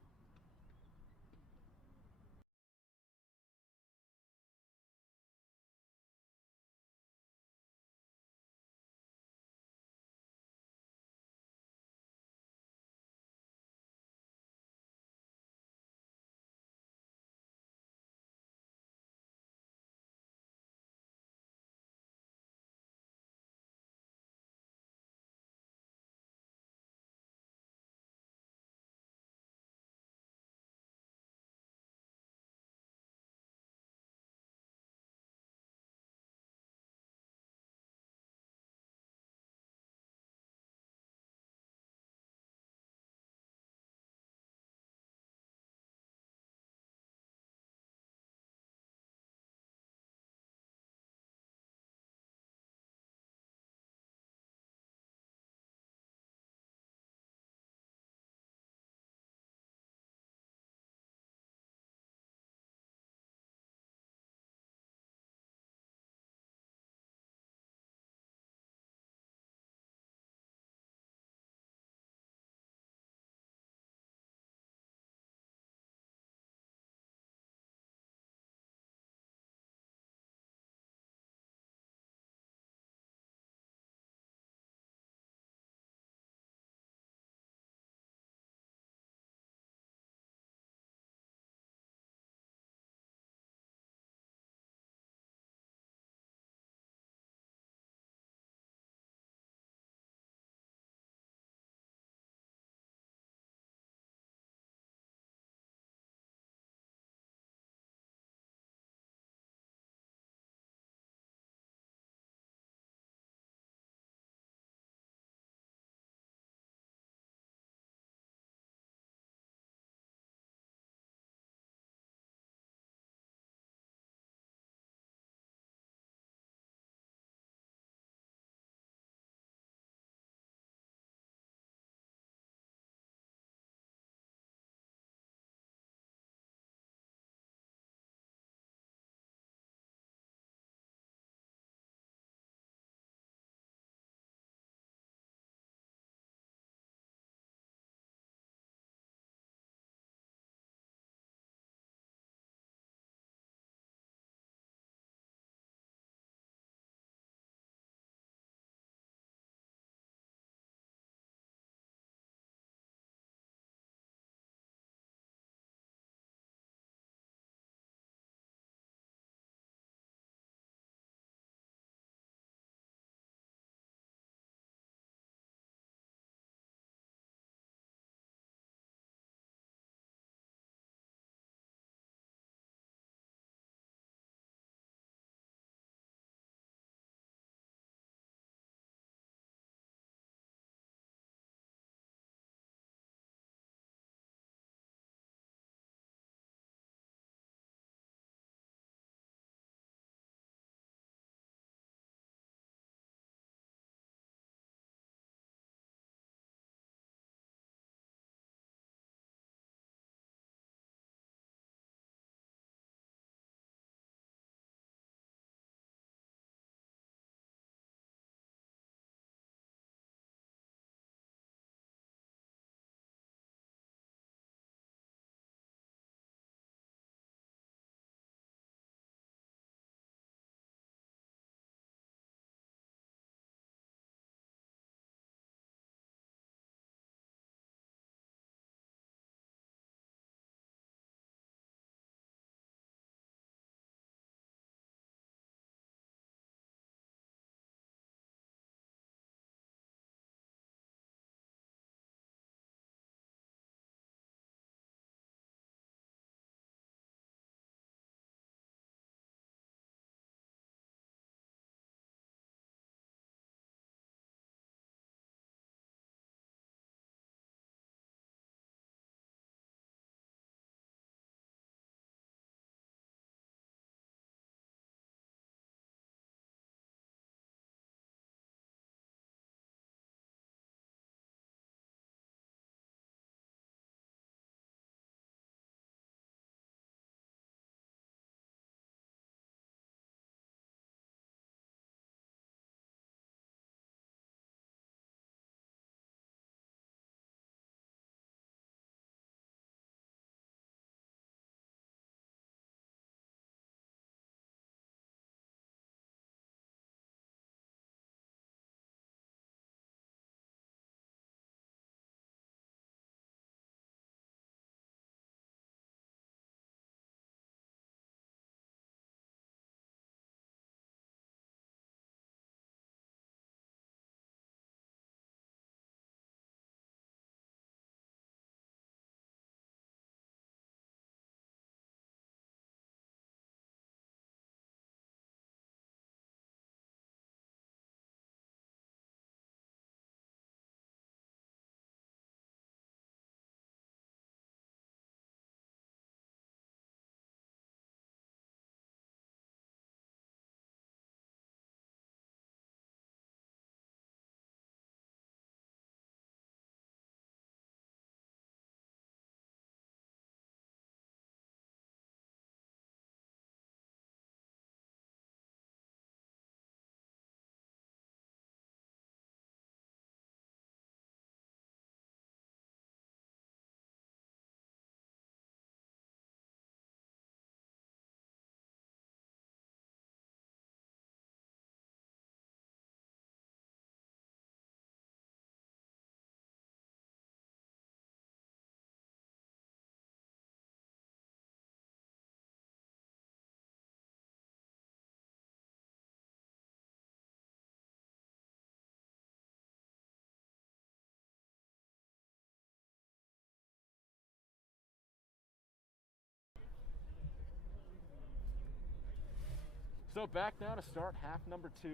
So back now to start half number 2.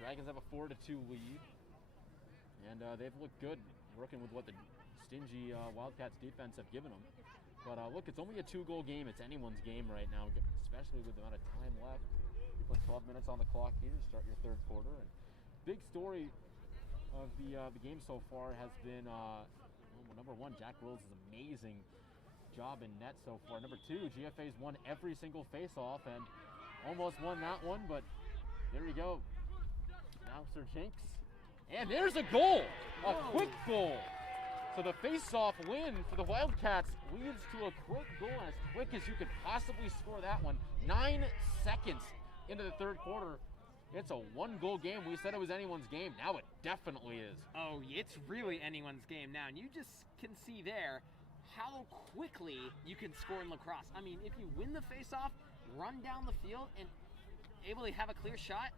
Dragons have a 4-2 lead. And they've looked good working with what the stingy Wildcats defense have given them. But look, it's only a 2-goal game. It's anyone's game right now, especially with the amount of time left. You put 12 minutes on the clock here to start your third quarter. And big story of the game so far has been, well, number 1, Jack Grills' amazing job in net so far. Number 2, GFA's won every single face-off and almost won that one, but there you go. Now Sir Jinx. And there's a goal! A quick goal! So the face-off win for the Wildcats leads to a quick goal, as quick as you could possibly score that one. 9 seconds into the third quarter. It's a 1-goal game. We said it was anyone's game. Now it definitely is. Oh, it's really anyone's game now. And you just can see there how quickly you can score in lacrosse. I mean, if you win the face-off, run down the field, and able to have a clear shot,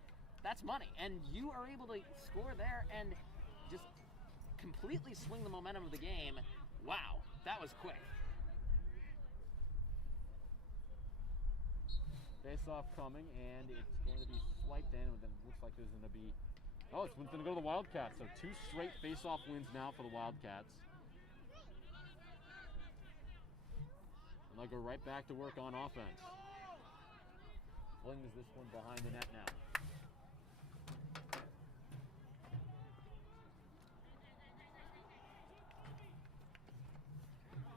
that's money. And you are able to score there and just completely swing the momentum of the game. Wow, that was quick. Face-off coming, and it's going to be swiped in, and then it looks like there's going to be... Oh, it's going to go to the Wildcats. So 2 straight face-off wins now for the Wildcats. And they'll go right back to work on offense. Flings this one behind the net now.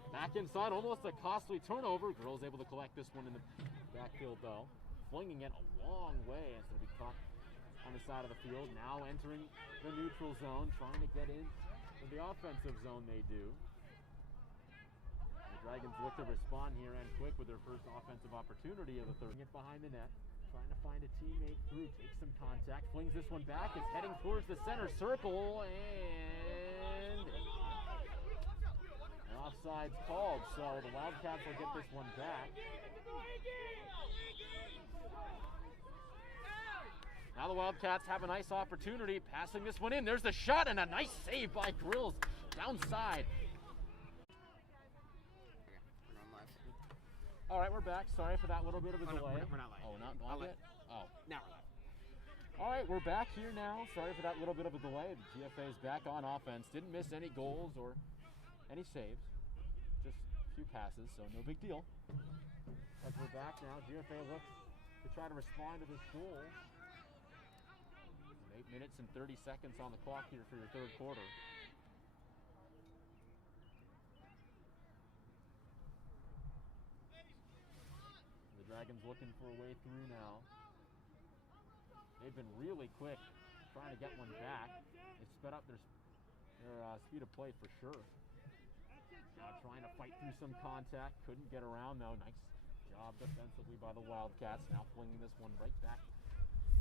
Back inside, almost a costly turnover. Girls able to collect this one in the backfield though. Flinging it a long way, and it's going to be caught on the side of the field. Now entering the neutral zone, trying to get in the offensive zone they do. The Dragons look to respond here and quick with their first offensive opportunity of the third. It behind the net, trying to find a teammate through, takes some contact, flings this one back, is heading towards the center circle, and an offside's called, so the Wildcats will get this one back. Now the Wildcats have a nice opportunity, passing this one in. There's the shot, and a nice save by Grills downside. All right, we're back. Sorry for that little bit of a delay. No, we're not live. Oh, we're not live yet? Oh. Now we're live. All right, we're back here now. Sorry for that little bit of a delay. The GFA is back on offense. Didn't miss any goals or any saves. Just a few passes, so no big deal. As we're back now, GFA looks to try to respond to this goal. 8 minutes and 30 seconds on the clock here for your third quarter. The Dragons looking for a way through now. They've been really quick trying to get one back. They sped up their speed of play for sure. Now trying to fight through some contact. Couldn't get around though. Nice job defensively by the Wildcats. Now flinging this one right back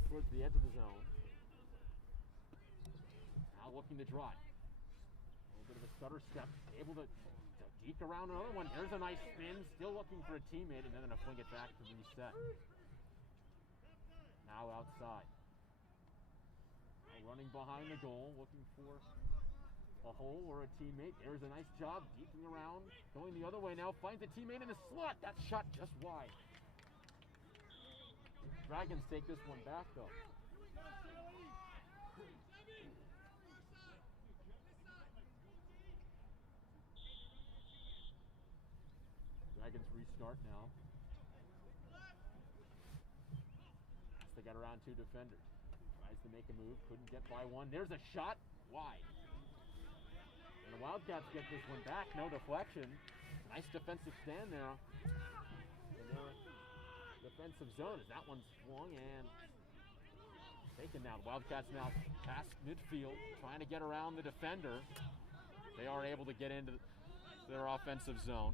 towards the edge of the zone. Now looking to drive. A little bit of a stutter step. Able to deke around another one. There's a nice spin. Still looking for a teammate, and then gonna fling it back to reset. Now outside. Now running behind the goal, looking for a hole or a teammate. There's a nice job, deeking around. Going the other way now, finds a teammate in the slot. That shot just wide. Dragons take this one back though. Dragons restart now. They got around 2 defenders. Tries to make a move, couldn't get by one. There's a shot, wide. And the Wildcats get this one back, no deflection. Nice defensive stand there. In their defensive zone as that one's swung and taken now. The Wildcats now past midfield, trying to get around the defender. They are able to get into their offensive zone.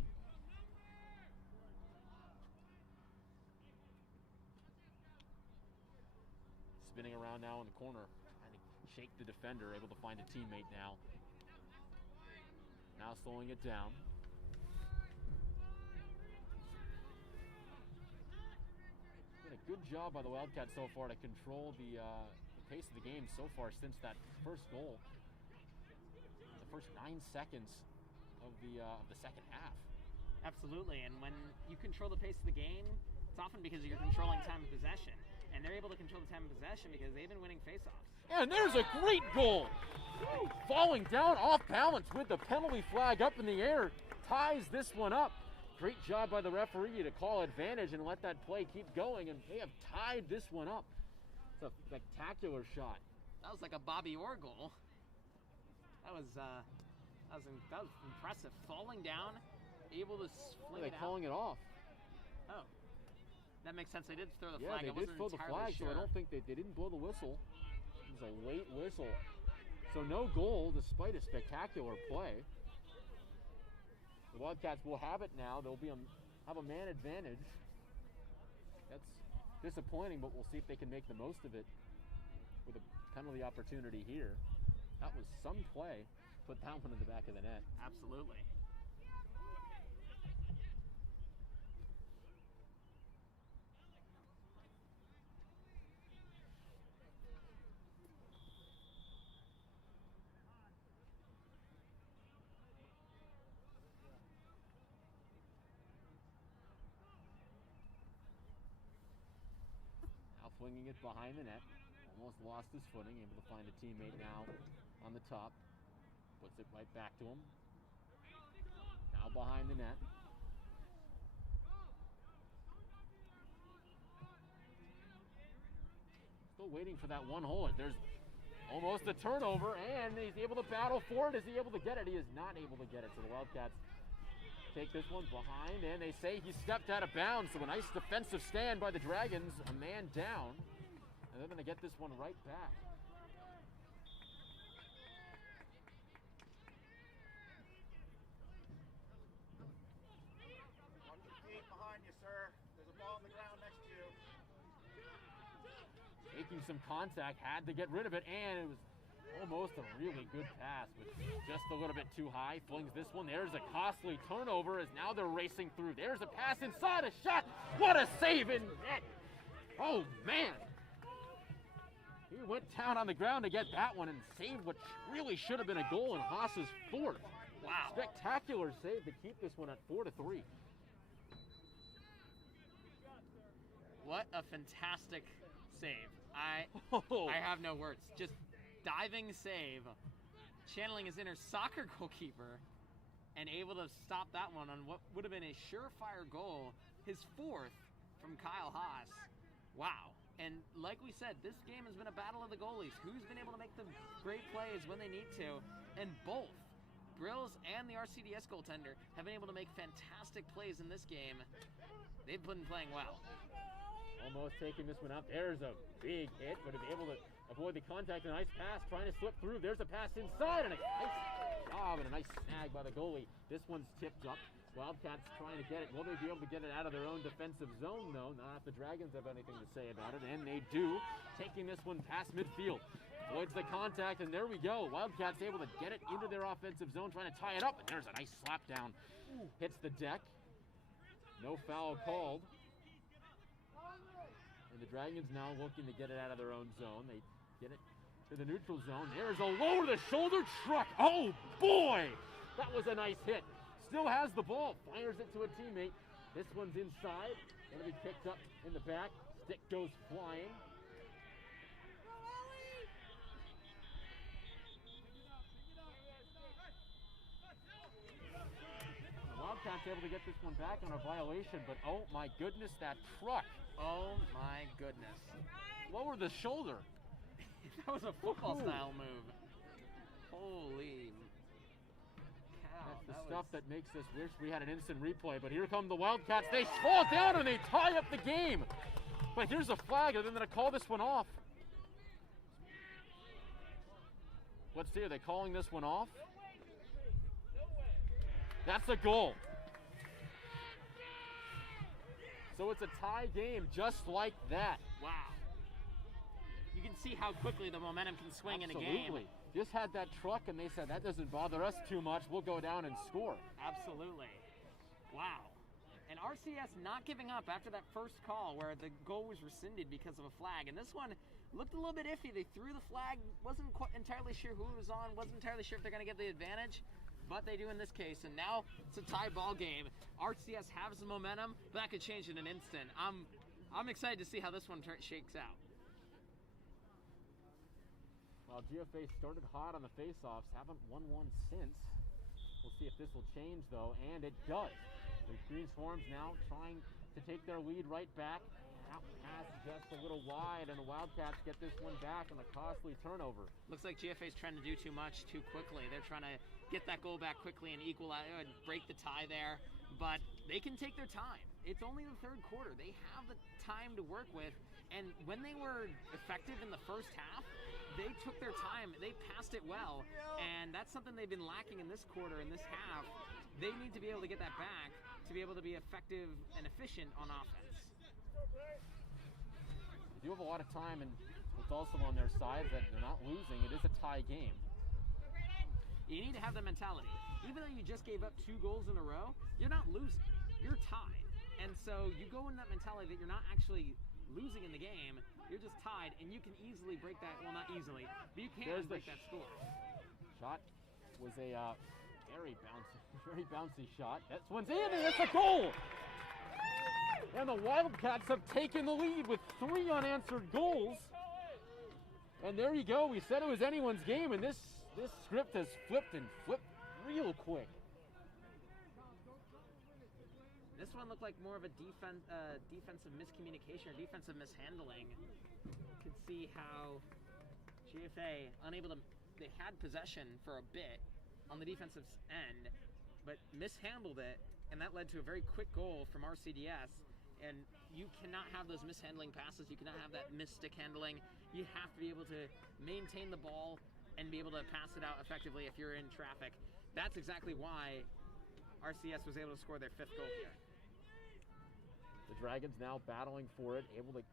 Spinning around now in the corner, trying to shake the defender, able to find a teammate now. Now slowing it down. Been a good job by the Wildcats so far to control the pace of the game so far since that first goal. The first 9 seconds of the second half. Absolutely, and when you control the pace of the game, it's often because you're controlling time of possession. and they're able to control the time of possession because they've been winning faceoffs. And there's a great goal. Falling down off balance with the penalty flag up in the air, ties this one up. Great job by the referee to call advantage and let that play keep going, and they have tied this one up. It's a spectacular shot. That was like a Bobby Orr goal. That was impressive. Falling down, able to fling it out. They're calling it off. Oh, that makes sense. They did throw the Yeah, flag. they did throw the flag, sure. so I don't think they didn't blow the whistle. It was a late whistle. So no goal despite a spectacular play. The Wildcats will have it now. They'll have a man advantage. That's disappointing, but we'll see if they can make the most of it with a penalty opportunity here. That was some play. Put that one in the back of the net. Absolutely. Swinging it behind the net. Almost lost his footing. Able to find a teammate now on the top. Puts it right back to him. Now behind the net. Still waiting for that one hole. There's almost a turnover, and he's able to battle for it. Is he able to get it? He is not able to get it. So the Wildcats take this one behind, and they say he stepped out of bounds. So a nice defensive stand by the Dragons, a man down, and they're going to get this one right back. Watch your feet behind you, sir. There's a ball on the ground next to you. Making some contact, had to get rid of it, and it was almost a really good pass, but just a little bit too high. Flings this one. There's a costly turnover as now they're racing through. There's a pass inside, a shot. What a save in net. Oh, man. He went down on the ground to get that one and saved what really should have been a goal in Haas's fourth. Wow. Spectacular save to keep this one at 4-3. What a fantastic save. I have no words. Just diving save, channeling his inner soccer goalkeeper, and able to stop that one on what would have been a surefire goal, his fourth from Kyle Haas. Wow. And like we said, this game has been a battle of the goalies. Who's been able to make the great plays when they need to? And both Grills and the RCDS goaltender have been able to make fantastic plays in this game. They've been playing well. Almost taking this one out. There's a big hit, but is able to avoid the contact. A nice pass, trying to slip through. There's a pass inside, and a nice job and a nice snag by the goalie. This one's tipped up. Wildcats trying to get it. Will they be able to get it out of their own defensive zone, though? Not if the Dragons have anything to say about it, and they do. Taking this one past midfield. Avoids the contact, and there we go. Wildcats able to get it into their offensive zone, trying to tie it up, and there's a nice slap down. Hits the deck. No foul called. And the Dragons now looking to get it out of their own zone. They get it to the neutral zone. There's a low-to-the-shoulder truck. Oh, boy! That was a nice hit. Still has the ball. Fires it to a teammate. This one's inside. Going to be picked up in the back. Stick goes flying. The Wildcats able to get this one back on a violation, but oh my goodness, that truck. Oh my goodness. Lower the shoulder. That was a football-style move. Holy cow. That's the stuff that makes us wish we had an instant replay, but here come the Wildcats. They fall down and they tie up the game. But here's a flag, and then they're going to call this one off. Let's see, are they calling this one off? That's a goal. So it's a tie game just like that. Wow. You can see how quickly the momentum can swing in a game. Absolutely. Just had that truck, and they said, that doesn't bother us too much. We'll go down and score. Absolutely. Wow. And RCS not giving up after that first call where the goal was rescinded because of a flag. And this one looked a little bit iffy. They threw the flag, wasn't quite entirely sure who it was on, wasn't entirely sure if they're going to get the advantage. But they do in this case, and now it's a tie ball game. RCS has the momentum, but that could change in an instant. I'm I'm excited to see how this one shakes out. Well, GFA started hot on the face-offs, haven't won one since. We'll see if this will change, though, and it does. The Green Swarms now trying to take their lead right back. That pass just a little wide, and the Wildcats get this one back on a costly turnover. Looks like GFA's trying to do too much too quickly. They're trying to get that goal back quickly and equalize and break the tie there, but they can take their time. It's only the third quarter. They have the time to work with, and when they were effective in the first half, they took their time. They passed it well, and that's something they've been lacking in this quarter, in this half. They need to be able to get that back to be able to be effective and efficient on offense. They do have a lot of time, and it's also on their side that they're not losing. It is a tie game. You need to have the mentality. Even though you just gave up 2 goals in a row, you're not losing. You're tied. And so you go in that mentality that you're not actually losing in the game. You're just tied, and you can easily break that. Well, not easily, but you can break that score. Shot was a very bouncy shot. That one's in, and it's a goal! And the Wildcats have taken the lead with 3 unanswered goals. And there you go. We said it was anyone's game, and this script has flipped real quick. This one looked like more of a defensive miscommunication or defensive mishandling. You could see how GFA they had possession for a bit on the defensive end, but mishandled it, and that led to a very quick goal from RCDS. And you cannot have those mishandling passes. You cannot have that miss-stick handling. You have to be able to maintain the ball and be able to pass it out effectively if you're in traffic. That's exactly why RCS was able to score their 5th goal here. The Dragons now battling for it, able to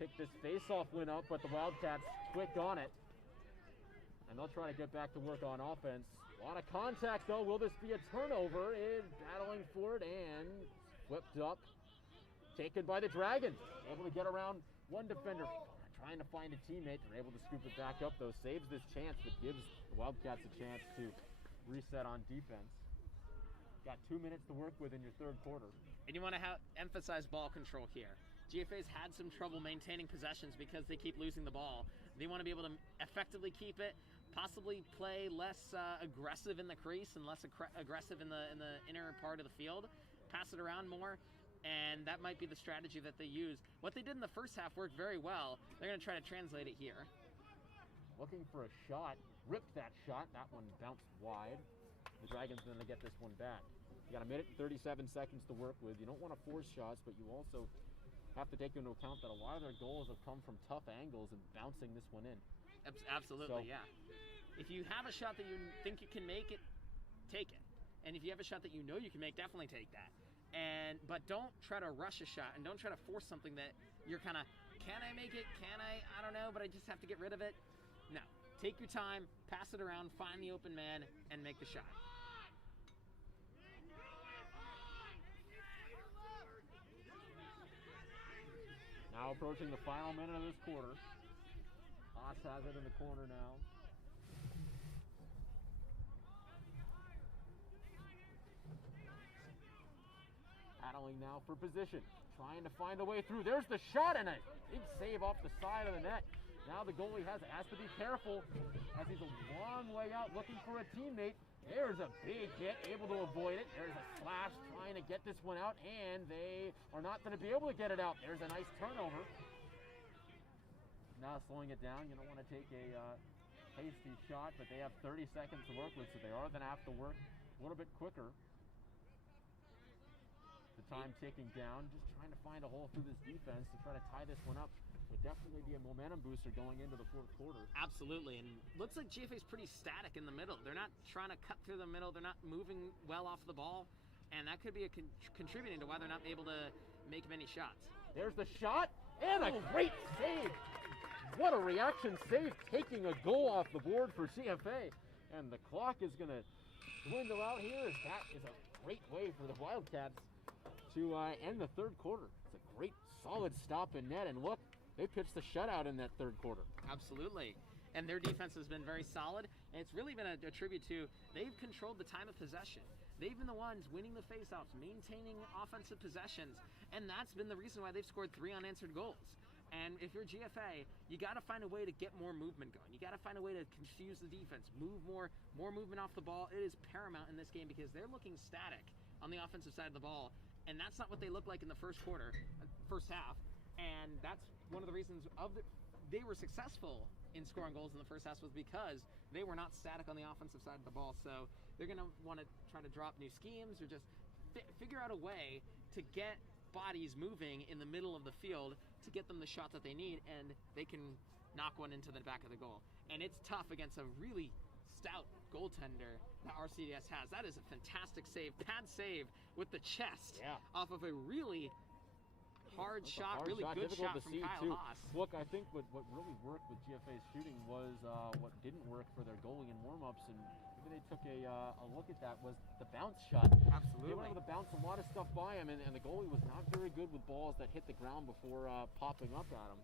pick this face-off win up, but the Wildcats quick on it. And they'll try to get back to work on offense. A lot of contact, though. Will this be a turnover? Battling for it and flipped up. Taken by the Dragons. Able to get around one defender. Trying to find a teammate. They're able to scoop it back up, though. Saves this chance, but gives the Wildcats a chance to reset on defense. Got 2 minutes to work with in your third quarter. And you want to emphasize ball control here. GFA's had some trouble maintaining possessions because they keep losing the ball. They want to be able to effectively keep it, possibly play less aggressive in the crease and less aggressive in the inner part of the field. Pass it around more. And that might be the strategy that they use. What they did in the first half worked very well. They're going to try to translate it here. Looking for a shot. Ripped that shot. That one bounced wide. The Dragons are going to get this one back. You got 1 minute and 37 seconds to work with. You don't want to force shots, but you also have to take into account that a lot of their goals have come from tough angles and bouncing this one in. Absolutely, yeah. If you have a shot that you think you can make it, take it. And if you have a shot that you know you can make, definitely take that. But don't try to rush a shot, and don't try to force something that you're kind of, can I make it? Can I? I don't know, but I just have to get rid of it. No. Take your time, pass it around, find the open man, and make the shot. Now approaching the final minute of this quarter. Haas has it in the corner now. Battling now for position, trying to find a way through. There's the shot, and a big save off the side of the net. Now the goalie has to be careful as he's a long way out looking for a teammate. There's a big hit, able to avoid it. There's a slash trying to get this one out, and they are not going to be able to get it out. There's a nice turnover. Now slowing it down. You don't want to take a hasty shot, but they have 30 seconds to work with, so they are going to have to work a little bit quicker. The time ticking down, just trying to find a hole through this defense to try to tie this one up. Would definitely be a momentum booster going into the fourth quarter. Absolutely, and looks like GFA's pretty static in the middle. They're not trying to cut through the middle. They're not moving well off the ball, and that could be contributing to why they're not able to make many shots. There's the shot, and a great save. What a reaction save, taking a goal off the board for GFA. And the clock is going to dwindle out here. That is a great way for the Wildcats to end the third quarter. It's a great, solid stop in net, and look, they pitched the shutout in that third quarter. Absolutely. And their defense has been very solid, and it's really been a tribute to they've controlled the time of possession. they've been the ones winning the faceoffs, maintaining offensive possessions, and that's been the reason why they've scored 3 unanswered goals. And if you're GFA, you got to find a way to get more movement going. You got to find a way to confuse the defense, move more movement off the ball. It is paramount in this game because they're looking static on the offensive side of the ball, and that's not what they look like in the first half. And that's one of the reasons they were successful in scoring goals in the first half was because they were not static on the offensive side of the ball. So they're going to want to try to drop new schemes or just figure out a way to get bodies moving in the middle of the field to get them the shots that they need, and they can knock one into the back of the goal. And it's tough against a really stout goaltender that RCDS has. That is a fantastic save, pad save with the chest off of a really hard shot, really good shot from Kyle Haas. Look, I think what really worked with GFA's shooting was what didn't work for their goalie in warm-ups, and maybe they took a look at that, was the bounce shot. Absolutely. They were able to bounce a lot of stuff by him, and the goalie was not very good with balls that hit the ground before popping up at him.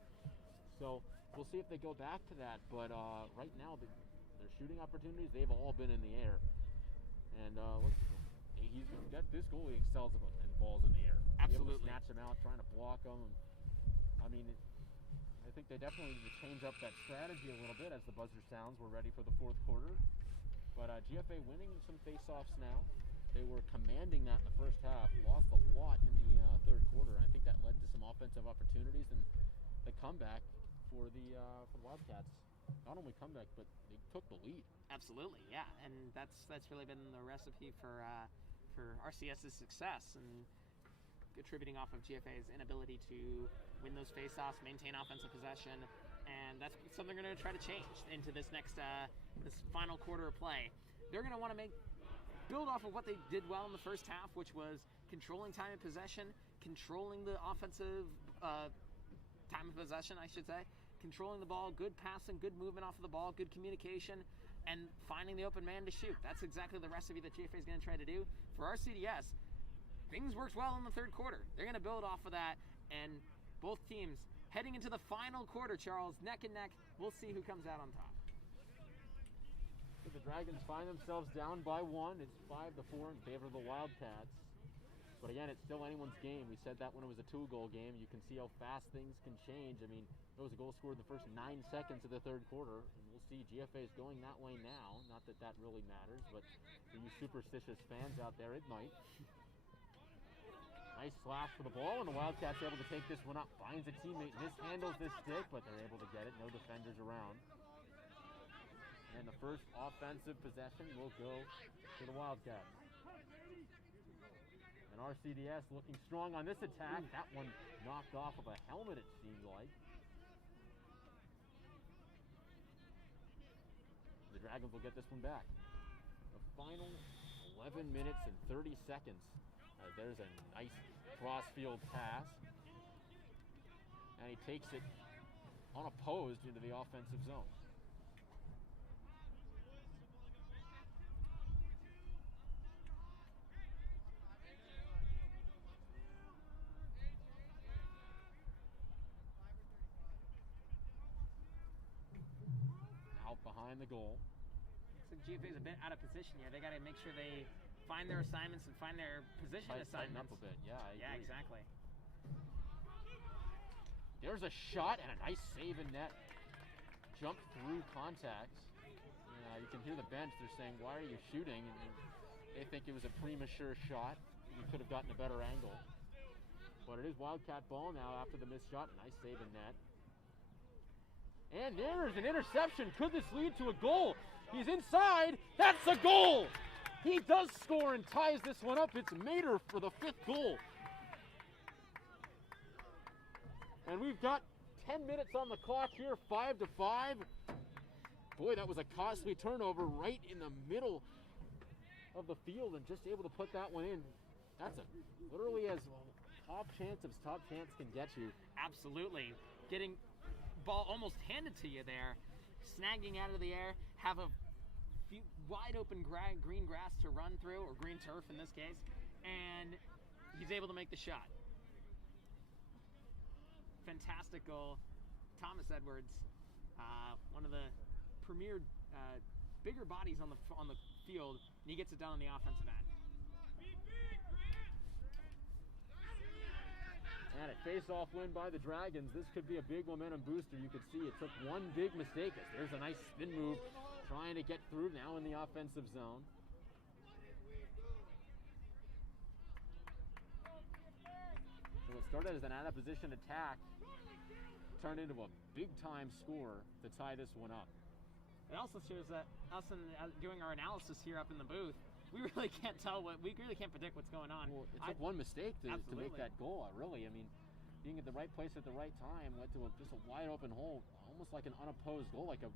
So we'll see if they go back to that, but right now their shooting opportunities, they've all been in the air. And this goalie excels in balls in the air. Absolutely. Able to snatch them out, trying to block them. I mean, I think they definitely need to change up that strategy a little bit as the buzzer sounds. We're ready for the fourth quarter. But GFA winning some face-offs now. They were commanding that in the first half, lost a lot in the third quarter. And I think that led to some offensive opportunities and the comeback for the Wildcats. Not only comeback, but they took the lead. Absolutely, yeah, and that's really been the recipe for RCS's success, and contributing off of GFA's inability to win those faceoffs, maintain offensive possession, and that's something they're going to try to change into this next this final quarter of play. They're going to want to build off of what they did well in the first half, which was controlling time of possession, controlling the offensive time of possession, I should say, controlling the ball, good passing, good movement off of the ball, good communication, and finding the open man to shoot. That's exactly the recipe that GFA is going to try to do. For RCDS, things worked well in the third quarter. They're going to build off of that, and both teams heading into the final quarter, Charles, neck and neck. We'll see who comes out on top. So the Dragons find themselves down by 1. It's 5-4 in favor of the Wildcats. But again, it's still anyone's game. We said that when it was a 2-goal game. You can see how fast things can change. I mean, there was a goal scored in the first 9 seconds of the third quarter. And we'll see GFA is going that way now. Not that that really matters, but for you superstitious fans out there, it might. Nice slash for the ball, and the Wildcats able to take this one up. Finds a teammate, mishandles this stick, but they're able to get it. No defenders around. And the first offensive possession will go to the Wildcats. And RCDS looking strong on this attack. That one knocked off of a helmet, it seemed like. The Dragons will get this one back. The final 11 minutes and 30 seconds. There's a nice cross-field pass. And he takes it unopposed into the offensive zone. Behind the goal. So GFA is a bit out of position here. They got to make sure they find their assignments and find their position assignments. Tighten up a bit. Yeah, I agree. Exactly. There's a shot and a nice save in net. Jump through contacts. You can hear the bench. They're saying, "Why are you shooting?" And they think it was a premature shot. You could have gotten a better angle. But it is Wildcat ball now after the missed shot. Nice save in net. And there's an interception. Could this lead to a goal? He's inside. That's a goal. He does score and ties this one up. It's Mater for the 5th goal. And we've got 10 minutes on the clock here, 5-5. Boy, that was a costly turnover right in the middle of the field, and just able to put that one in. That's literally as top chance as top chance can get you. Absolutely. Getting ball almost handed to you there, snagging out of the air, have a few wide open green grass to run through, or green turf in this case, and he's able to make the shot. Fantastic goal. Thomas Edwards, one of the premier bigger bodies on the field, and he gets it done on the offensive end. face-off win by the Dragons. This could be a big momentum booster. You could see it took one big mistake. There's a nice spin move trying to get through now in the offensive zone. So it started as an out-of-position attack, turned into a big-time score to tie this one up. It also shows that us doing our analysis here up in the booth, we really can't predict what's going on. Well, it took one mistake to make Absolutely. that goal, really. I mean, being at the right place at the right time led to just a wide open hole, almost like an unopposed goal, like a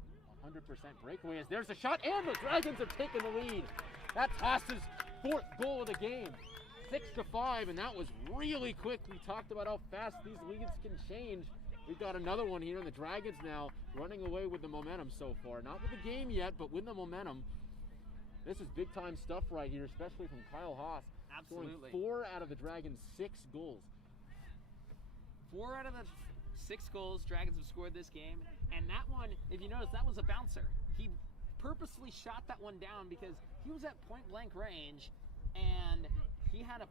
100% breakaway. As there's a shot, and the Dragons have taken the lead. That's Haas's fourth goal of the game. 6-5, and that was really quick. We talked about how fast these leads can change. We've got another one here, and the Dragons now running away with the momentum so far. Not with the game yet, but with the momentum. This is big-time stuff right here, especially from Kyle Haas. Absolutely. Scoring 4 out of the Dragons' 6 goals. 4 out of the 6 goals Dragons have scored this game, and that one, if you notice, that was a bouncer. He purposely shot that one down because he was at point-blank range, and he had a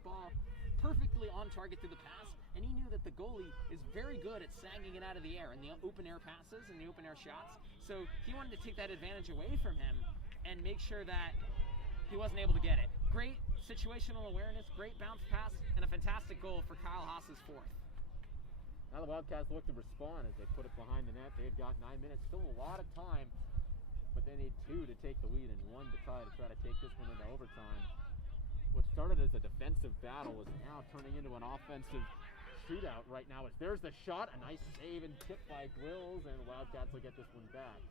ball perfectly on target through the pass, and he knew that the goalie is very good at sagging it out of the air in the open-air passes and the open-air shots, so he wanted to take that advantage away from him and make sure that he wasn't able to get it. Great situational awareness, great bounce pass, and a fantastic goal for Kyle Haas's 4th. Now the Wildcats look to respond as they put it behind the net. They've got 9 minutes, still a lot of time, but they need 2 to take the lead and 1 to try to take this one into overtime. What started as a defensive battle is now turning into an offensive shootout right now. As there's the shot, a nice save and tip by Grills, and the Wildcats will get this one back.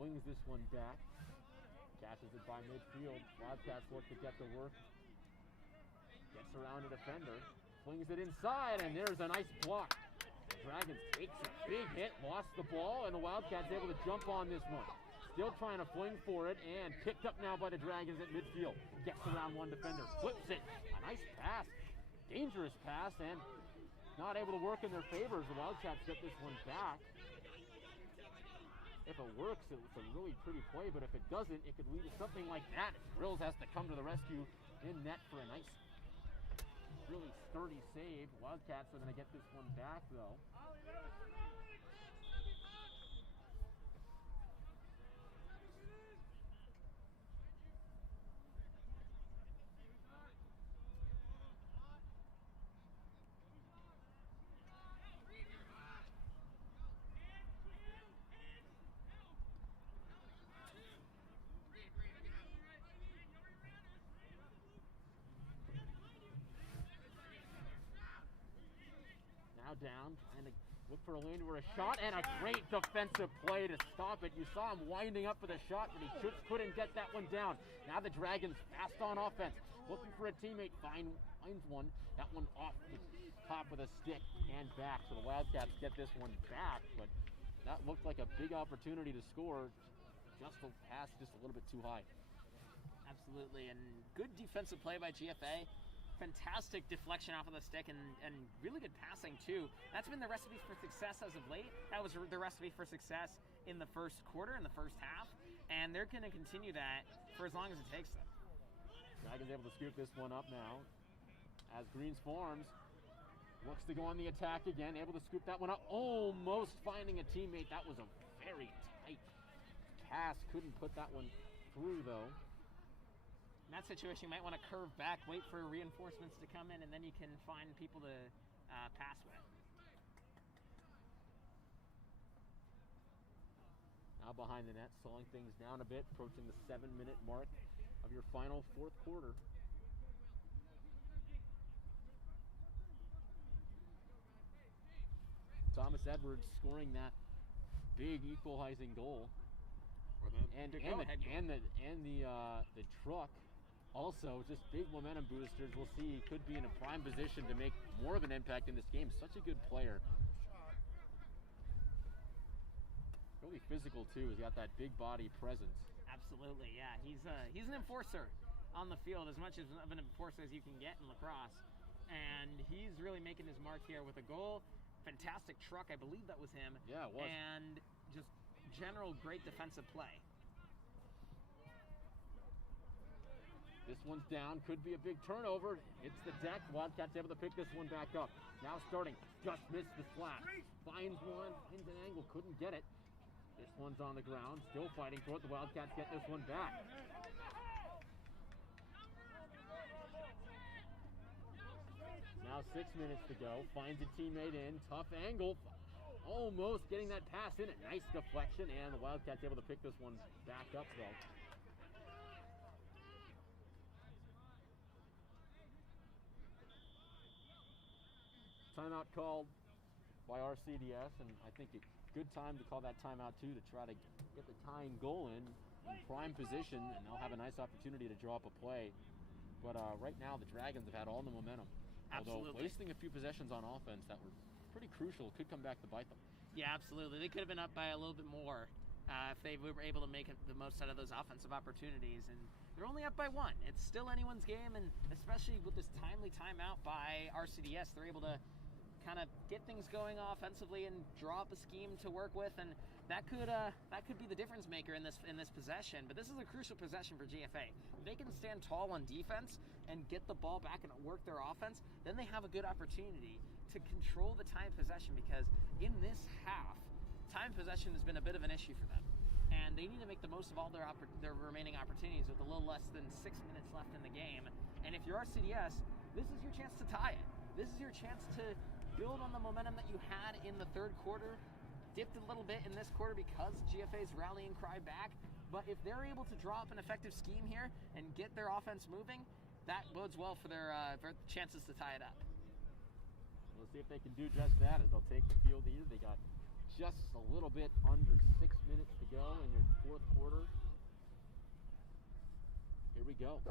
Swings this one back, catches it by midfield. Wildcats look to get the work. Gets around a defender, swings it inside, and there's a nice block. The Dragons takes a big hit, lost the ball, and the Wildcats able to jump on this one. Still trying to fling for it, and picked up now by the Dragons at midfield. Gets around one defender, flips it. A nice pass, dangerous pass, and not able to work in their favor as the Wildcats get this one back. If it works, it's a really pretty play, but if it doesn't, it could lead to something like that. Grills has to come to the rescue in net for a nice, really sturdy save. Wildcats are going to get this one back, though. Down, trying to look for a lane for a shot, and a great defensive play to stop it. You saw him winding up for the shot, but he just couldn't get that one down. Now the Dragons fast on offense, looking for a teammate, finds one. That one off the top with a stick and back. So the Wildcats get this one back, but that looked like a big opportunity to score. Just a pass just a little bit too high. Absolutely, and good defensive play by GFA. Fantastic deflection off of the stick and really good passing too. That's been the recipe for success as of late. That was the recipe for success in the first quarter, in the first half, and they're going to continue that for as long as it takes them. Dragons able to scoop this one up now as Greens Farms looks to go on the attack again, able to scoop that one up, almost finding a teammate. That was a very tight pass, couldn't put that one through though. In that situation, you might want to curve back, wait for reinforcements to come in, and then you can find people to pass with. Now behind the net, slowing things down a bit, approaching the 7-minute mark of your final 4th quarter. Thomas Edwards scoring that big equalizing goal. The truck Also, just big momentum boosters. We'll see, could be in a prime position to make more of an impact in this game. Such a good player. Really physical too. He's got that big body presence. Absolutely, yeah. He's an enforcer on the field, as much of an enforcer as you can get in lacrosse. And he's really making his mark here with a goal. Fantastic truck, I believe that was him. Yeah, it was. And just general great defensive play. This one's down, could be a big turnover. It's the deck. Wildcats able to pick this one back up. Now starting, just missed the slash. Finds one, finds an angle, couldn't get it. This one's on the ground, still fighting for it. The Wildcats get this one back. Now 6 minutes to go. Finds a teammate in, tough angle. Almost getting that pass in. A nice deflection, and the Wildcats able to pick this one back up though. Timeout called by RCDS, and I think a good time to call that timeout too, to try to get the tying goal in prime position, and they'll have a nice opportunity to draw up a play. But right now the Dragons have had all the momentum. Absolutely. Although wasting a few possessions on offense that were pretty crucial, could come back to bite them. Yeah, absolutely. They could have been up by a little bit more if they were able to make the most out of those offensive opportunities. And they're only up by one. It's still anyone's game, and especially with this timely timeout by RCDS, they're able to kind of get things going offensively and draw up a scheme to work with, and that could be the difference maker in this possession. But this is a crucial possession for GFA. If they can stand tall on defense and get the ball back and work their offense, then they have a good opportunity to control the time possession, because in this half, time possession has been a bit of an issue for them, and they need to make the most of all their remaining opportunities with a little less than 6 minutes left in the game. And if you're RCDS, this is your chance to tie it. This is your chance to build on the momentum that you had in the third quarter. Dipped a little bit in this quarter because GFA's rallying cry back, but if they're able to draw up an effective scheme here and get their offense moving, that bodes well for their chances to tie it up. We'll see if they can do just that as they'll take the field here. They got just a little bit under 6 minutes to go in your fourth quarter. Here we go.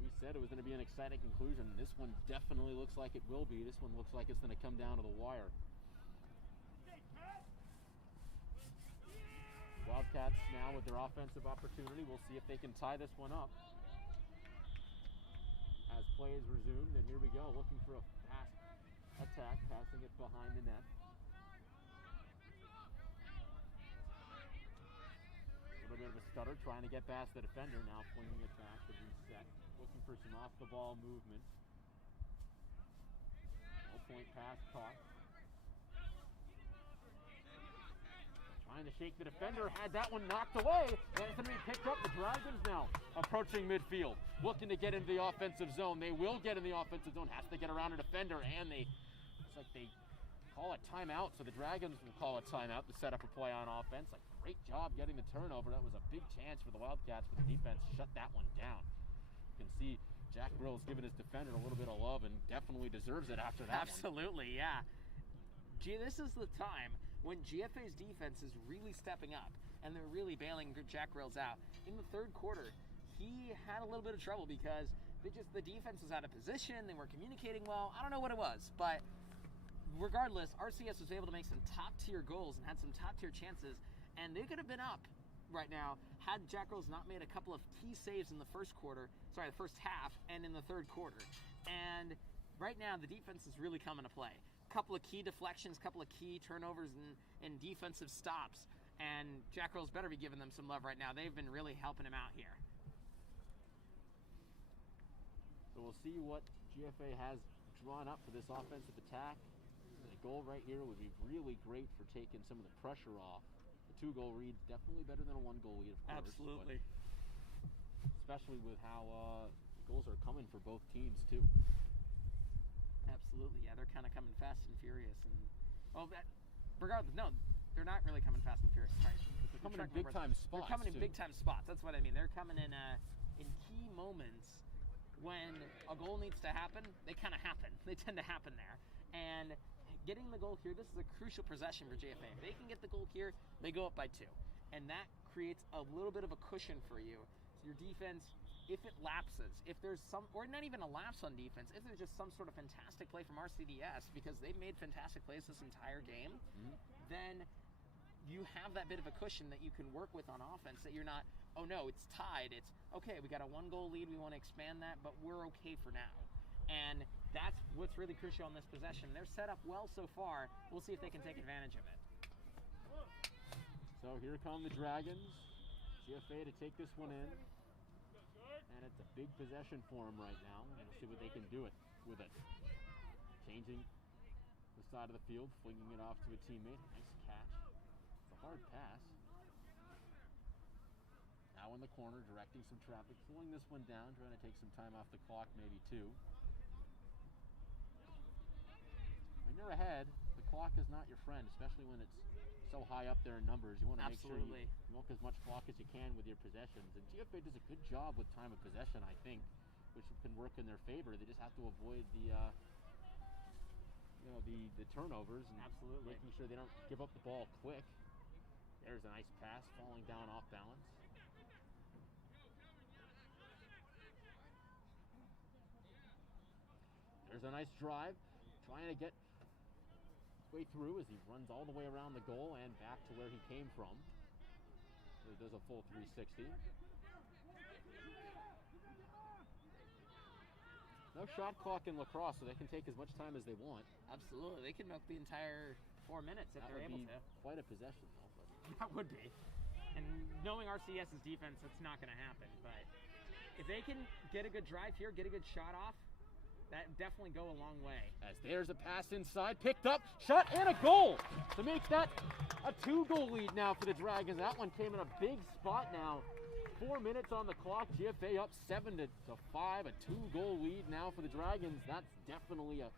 We said it was going to be an exciting conclusion. This one definitely looks like it will be. This one looks like it's going to come down to the wire. Wildcats now with their offensive opportunity. We'll see if they can tie this one up as play is resumed. And here we go, looking for a fast attack, passing it behind the net. A little bit of a stutter, trying to get past the defender, now flinging it back to reset. Looking for some off-the-ball movement. No-point pass caught. Trying to shake the defender, had that one knocked away, and it's going to be picked up. The Dragons now approaching midfield, looking to get into the offensive zone. They will get in the offensive zone, has to get around a defender, and it's like they call a timeout, so the Dragons will call a timeout to set up a play on offense. Like, great job getting the turnover. That was a big chance for the Wildcats, but the defense shut that one down. You can see Jack Grills giving his defender a little bit of love, and definitely deserves it after that. Absolutely, yeah. This is the time when GFA's defense is really stepping up, and they're really bailing Jack Grills out. In the third quarter, he had a little bit of trouble because the defense was out of position, they weren't communicating well. I don't know what it was, but regardless, RCS was able to make some top-tier goals and had some top-tier chances, and they could have been up right now had Jack Grills not made a couple of key saves in the first half, and in the third quarter. And right now, the defense is really coming to play. Couple of key deflections, couple of key turnovers and defensive stops, and Jack Grills better be giving them some love right now. They've been really helping him out here. So we'll see what GFA has drawn up for this offensive attack. The goal right here would be really great for taking some of the pressure off. The 2-goal lead's definitely better than a 1-goal lead, of course. Absolutely. Especially with how goals are coming for both teams too. Absolutely, yeah, they're kind of coming fast and furious, and regardless, no, they're not really coming fast and furious. Sorry, they're coming in big-time spots. They're coming in too. big-time spots. That's what I mean. They're coming in key moments when a goal needs to happen. They kind of happen. They tend to happen there, and getting the goal here, this is a crucial possession for GFA. If they can get the goal here, they go up by 2, and that creates a little bit of a cushion for you your defense, if it lapses, if there's some, or not even a lapse on defense, if there's just some sort of fantastic play from RCDS, because they've made fantastic plays this entire game, then you have that bit of a cushion that you can work with on offense, that you're not, oh no, it's tied. It's, okay, we got a 1-goal lead, we want to expand that, but we're okay for now. And that's what's really crucial on this possession. They're set up well so far. We'll see if they can take advantage of it. So here come the Dragons. GFA to take this one in. And it's a big possession for them right now. We'll see what they can do with it. Changing the side of the field, flinging it off to a teammate. Nice catch. It's a hard pass. Now in the corner, directing some traffic, slowing this one down, trying to take some time off the clock, maybe two. When you're ahead, the clock is not your friend, especially when it's so high up there in numbers. You want to make sure you milk as much clock as you can with your possessions. And GFA does a good job with time of possession, I think, which can work in their favor. They just have to avoid the turnovers and making sure they don't give up the ball quick. There's a nice pass, falling down off balance. There's a nice drive, trying to get way through as he runs all the way around the goal and back to where he came from. So he does a full 360. No shot clock in lacrosse, so they can take as much time as they want. Absolutely. They can milk the entire 4 minutes if they're able to. Quite a possession, though. But. That would be. And knowing RCS's defense, it's not going to happen. But if they can get a good drive here, get a good shot off, that definitely go a long way. As there's a pass inside, picked up, shot, and a goal to make that a 2-goal lead now for the Dragons. That one came in a big spot now. 4 minutes on the clock. GFA up 7-5, a 2-goal lead now for the Dragons. That's definitely a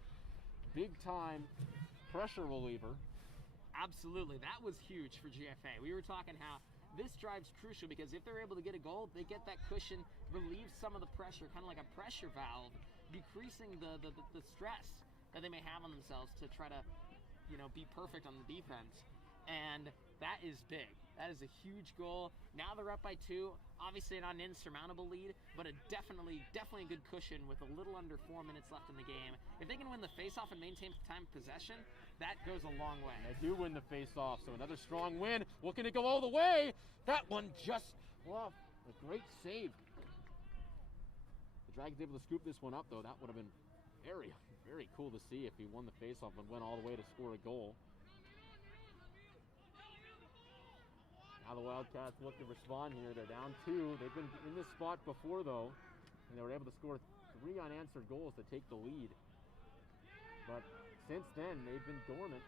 big-time pressure reliever. Absolutely, that was huge for GFA. We were talking how this drive's crucial because if they're able to get a goal, they get that cushion, relieve some of the pressure, kind of like a pressure valve, decreasing the stress that they may have on themselves to try to, be perfect on the defense. And that is big. That is a huge goal. Now they're up by 2. Obviously not an insurmountable lead, but a definitely a good cushion with a little under 4 minutes left in the game. If they can win the faceoff and maintain time possession, that goes a long way. They do win the faceoff, so another strong win. Looking to go all the way. That one just off. A great save. The Dragons able to scoop this one up, though. That would have been very, very cool to see if he won the faceoff and went all the way to score a goal. Now the Wildcats look to respond here. They're down 2. They've been in this spot before, though, and they were able to score 3 unanswered goals to take the lead. But since then, they've been dormant.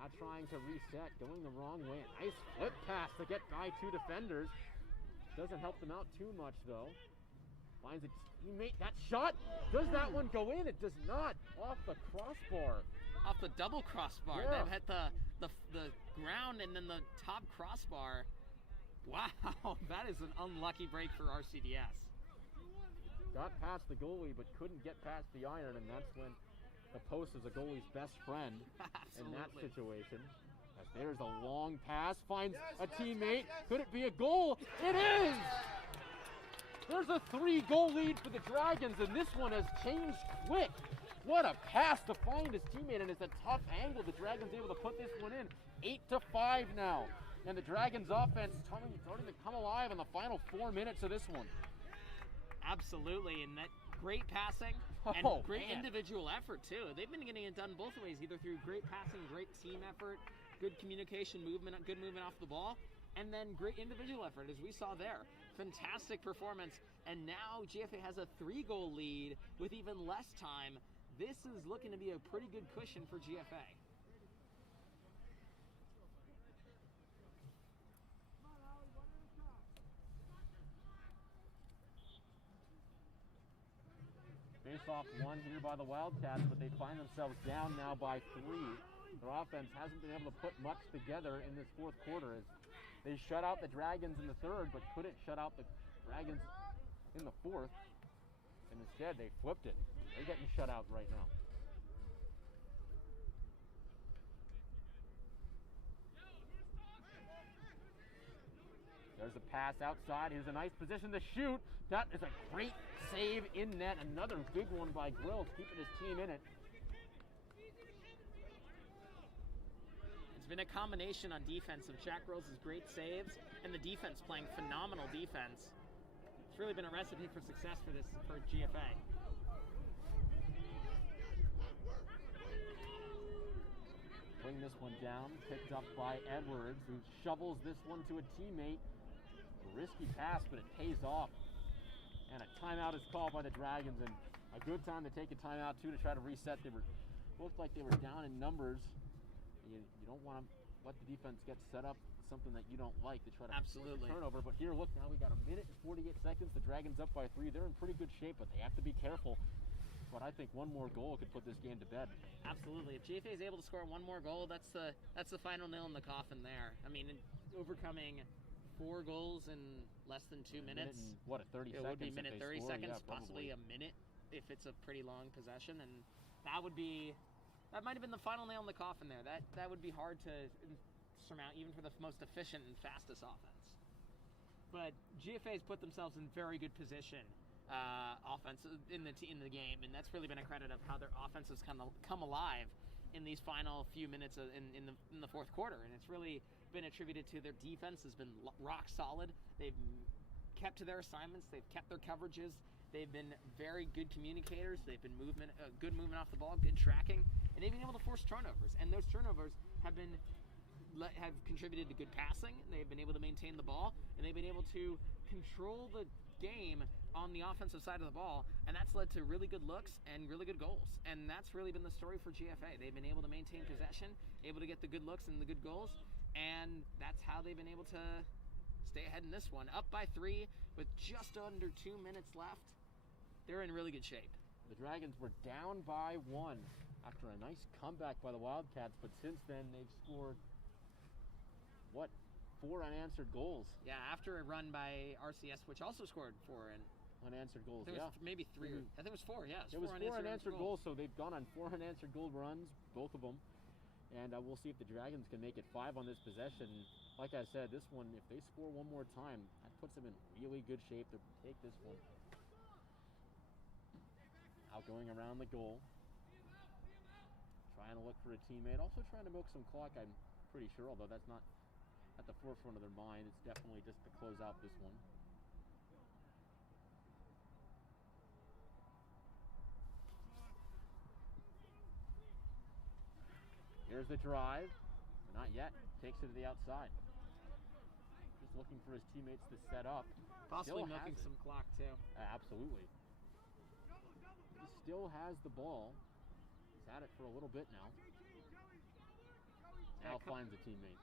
Not trying to reset, going the wrong way. Nice flip pass to get by 2 defenders. Doesn't help them out too much, though. Finds a teammate. That shot, does that one go in? It does not. Off the crossbar. Off the double crossbar. Yeah. They've hit the ground and then the top crossbar. Wow, that is an unlucky break for RCDS. Got past the goalie, but couldn't get past the iron, and that's when the post is a goalie's best friend in that situation. As there's a long pass, finds a teammate. Could it be a goal? It is! There's a 3-goal lead for the Dragons, and this one has changed quick. What a pass to find his teammate, and it's a tough angle. The Dragons able to put this one in. 8-5 now, and the Dragons offense starting to come alive in the final 4 minutes of this one. Absolutely, and that great passing and great individual effort too. They've been getting it done both ways, either through great passing, great team effort, good communication, movement, good movement off the ball, and then great individual effort, as we saw there. Fantastic performance, and now GFA has a 3-goal lead with even less time. This is looking to be a pretty good cushion for GFA. Face-off won here by the Wildcats, but they find themselves down now by 3. Their offense hasn't been able to put much together in this 4th quarter as they shut out the Dragons in the 3rd, but couldn't shut out the Dragons in the 4th. And instead, they flipped it. They're getting shut out right now. There's a pass outside. Here's a nice position to shoot. That is a great save in net. Another big one by Grills, keeping his team in it. It's been a combination on defense of Jack Grills' great saves and the defense playing phenomenal defense. It's really been a recipe for success for GFA. Bring this one down, picked up by Edwards, who shovels this one to a teammate. A risky pass, but it pays off. And a timeout is called by the Dragons, and a good time to take a timeout too to try to reset. Looked like they were down in numbers. You don't want to let the defense get set up something that you don't like to try to absolutely turnover. But here, look, now we got a minute and 48 seconds. The Dragons up by 3. They're in pretty good shape, but they have to be careful. But I think one more goal could put this game to bed. Absolutely. If GFA is able to score one more goal, that's the final nail in the coffin there. I mean, overcoming 4 goals in less than 2 minutes. What, 30 seconds? It would be minute 30 score? seconds, Yeah, possibly a minute if it's a pretty long possession, and that might have been the final nail in the coffin there. That would be hard to surmount even for the most efficient and fastest offense. But GFA has put themselves in very good position. Offense in the game, and that's really been a credit of how their offense has kind of come alive in these final few minutes in the fourth quarter, and it's really been attributed to their defense has been rock solid. They've kept to their assignments, they've kept their coverages, they've been very good communicators, they've been good movement off the ball, good tracking, and they've been able to force turnovers, and those turnovers have contributed to good passing. They've been able to maintain the ball, and they've been able to control the game on the offensive side of the ball, and that's led to really good looks and really good goals, and that's really been the story for GFA. They've been able to maintain possession, able to get the good looks and the good goals, and that's how they've been able to stay ahead in this one. Up by 3 with just under 2 minutes left. They're in really good shape. The Dragons were down by 1 after a nice comeback by the Wildcats, but since then they've scored 4 unanswered goals. Yeah, after a run by RCS, which also scored 4 unanswered goals. There was maybe 3. I think it was 4. Yeah, it was 4 unanswered goals. So they've gone on 4 unanswered goal runs, both of them, and we'll see if the Dragons can make it 5 on this possession. Like I said, this one, if they score one more time, that puts them in really good shape to take this one. Out going around the goal, trying to look for a teammate, also trying to milk some clock. I'm pretty sure, although that's not at the forefront of their mind. It's definitely just to close out this one. Here's the drive. Not yet. Takes it to the outside. Just looking for his teammates to set up. Possibly milking some clock too. Absolutely. He still has the ball. He's had it for a little bit now. Now finds a teammate.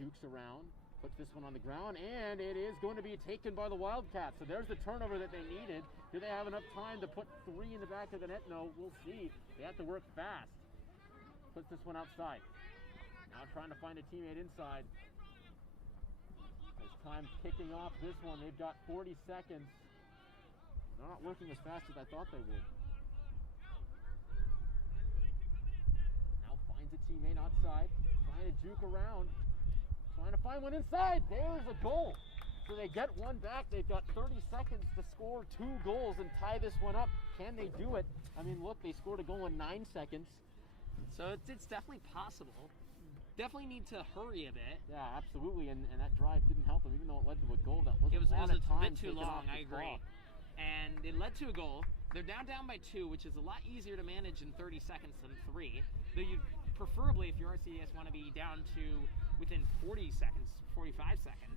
Jukes around, puts this one on the ground, and it is going to be taken by the Wildcats. So there's the turnover that they needed. Do they have enough time to put 3 in the back of the net? No, we'll see. They have to work fast. Puts this one outside. Now trying to find a teammate inside. As time kicking off this one, they've got 40 seconds. They're not working as fast as I thought they would. Now finds a teammate outside, trying to juke around. Trying to find one inside. There's a goal. So they get one back. They've got 30 seconds to score 2 goals and tie this one up. Can they do it? I mean, look, they scored a goal in 9 seconds. So it's definitely possible. Definitely need to hurry a bit. Yeah, absolutely. And that drive didn't help them, even though it led to a goal. That wasn't it was a bit too long. I agree. Clock. And it led to a goal. They're down by 2, which is a lot easier to manage in 30 seconds than 3. Though you'd preferably, if your RCS want to be down to within 40 seconds, 45 seconds.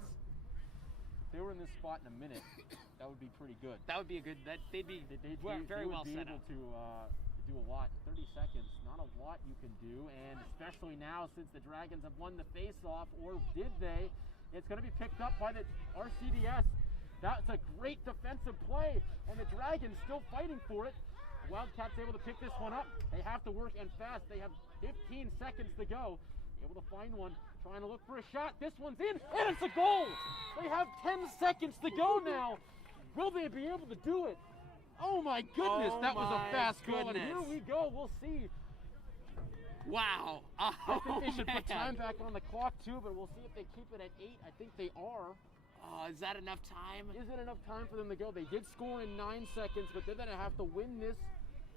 If they were in this spot in a minute, that would be pretty good. That would be a good. They'd be very well set up. To do a lot in 30 seconds. Not a lot you can do, and especially now since the Dragons have won the face-off, or did they? It's going to be picked up by the RCDS. That's a great defensive play, and the Dragons still fighting for it. The Wildcats able to pick this one up. They have to work and fast. They have 15 seconds to go. Able to find one, trying to look for a shot. This one's in, and it's a goal. They have 10 seconds to go now. Will they be able to do it? Oh my goodness, that was a fast goal, and here we go. We'll see. Wow. I think they should man. put time back on the clock too, but we'll see if they keep it at 8. I think they are. Oh, is that enough time? Is it enough time for them to go? They did score in 9 seconds, but they're going to have to win this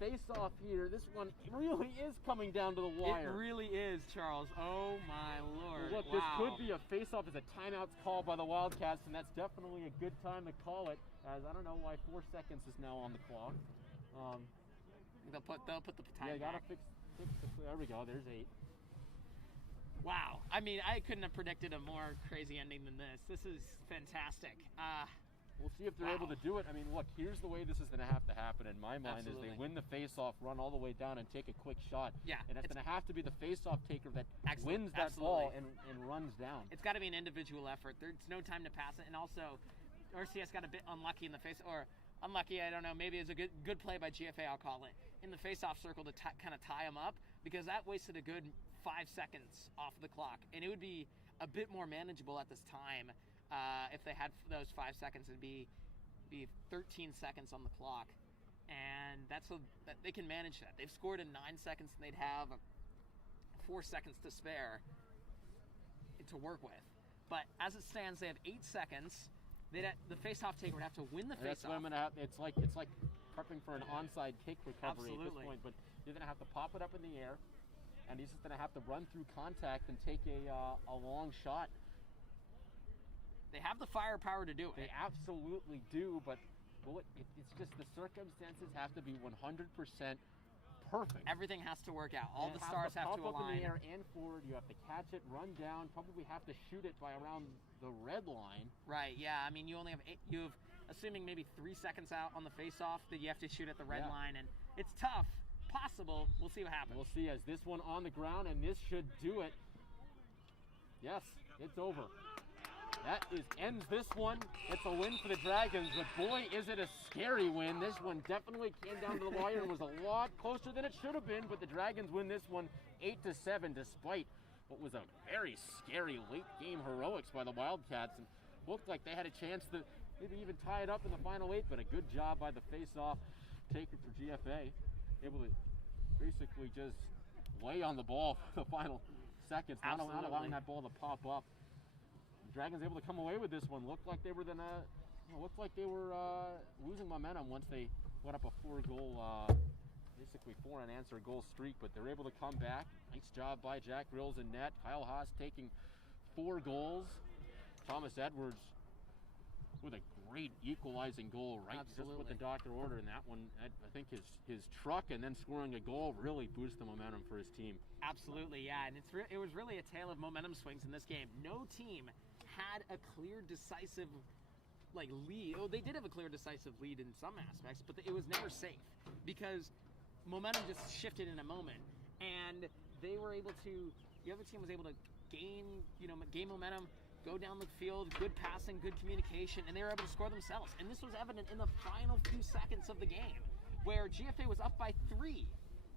face-off here. This one really is coming down to the wire. It really is, Charles. Oh, my Lord. Look, this could be a face-off as a timeout's called by the Wildcats, and that's definitely a good time to call it, as I don't know why 4 seconds is now on the clock. They'll put the time Yeah, you got to back. fix there we go. There's 8. Wow. I mean, I couldn't have predicted a more crazy ending than this. This is fantastic. We'll see if they're able to do it. I mean, look, here's the way this is going to have to happen in my mind. Absolutely. Is they win the face-off, run all the way down, and take a quick shot. Yeah. And it's going to have to be the face-off taker that Excellent. wins that Absolutely. ball and runs down. It's got to be an individual effort. There's no time to pass it. And also, RCS got a bit unlucky in the face, or unlucky, I don't know, maybe it's a good play by GFA, I'll call it, in the face-off circle to kind of tie them up, because that wasted a good 5 seconds off the clock. And it would be a bit more manageable at this time if they had those 5 seconds. It'd be 13 seconds on the clock, and that they can manage that. They've scored in 9 seconds, and they'd have 4 seconds to spare to work with. But as it stands, they have 8 seconds. The face-off taker would have to win the That's face-off. what I'm gonna have. It's like prepping for an onside kick recovery at this point. But you're gonna have to pop it up in the air, and he's just gonna have to run through contact and take a long shot. They have the firepower to do it. They absolutely do, but it's just the circumstances have to be 100% perfect. Everything has to work out. All And the stars have to pop up in align. the air and forward. You have to catch it, run down. Probably have to shoot it by around the red line. Right. Yeah. I mean, you only have 8. You have, assuming maybe 3 seconds out on the face-off, that you have to shoot at the red line, and it's tough. Possible. We'll see what happens. We'll see as this one on the ground, and this should do it. Yes, it's over. That ends this one. It's a win for the Dragons, but boy, is it a scary win. This one definitely came down to the wire and was a lot closer than it should have been, but the Dragons win this one 8-7, despite what was a very scary late game heroics by the Wildcats, and looked like they had a chance to maybe even tie it up in the final 8, but a good job by the face-off taker for GFA, able to basically just lay on the ball for the final seconds, not allowing that ball to pop up. Dragons able to come away with this one. Looked like they were losing momentum once they went up a 4-goal, basically 4 unanswered goal streak, but they're able to come back. Nice job by Jack Grills in net. Kyle Haas taking 4 goals. Thomas Edwards with a great equalizing goal, right? Absolutely. Just with the doctor order, and that one, I think his truck and then scoring a goal really boosted the momentum for his team. Absolutely, yeah, and it was really a tale of momentum swings in this game. No team had a clear, decisive lead. Oh, they did have a clear, decisive lead in some aspects, but it was never safe because momentum just shifted in a moment, and they were able to. The other team was able to gain momentum, go down the field, good passing, good communication, and they were able to score themselves. And this was evident in the final few seconds of the game, where GFA was up by 3.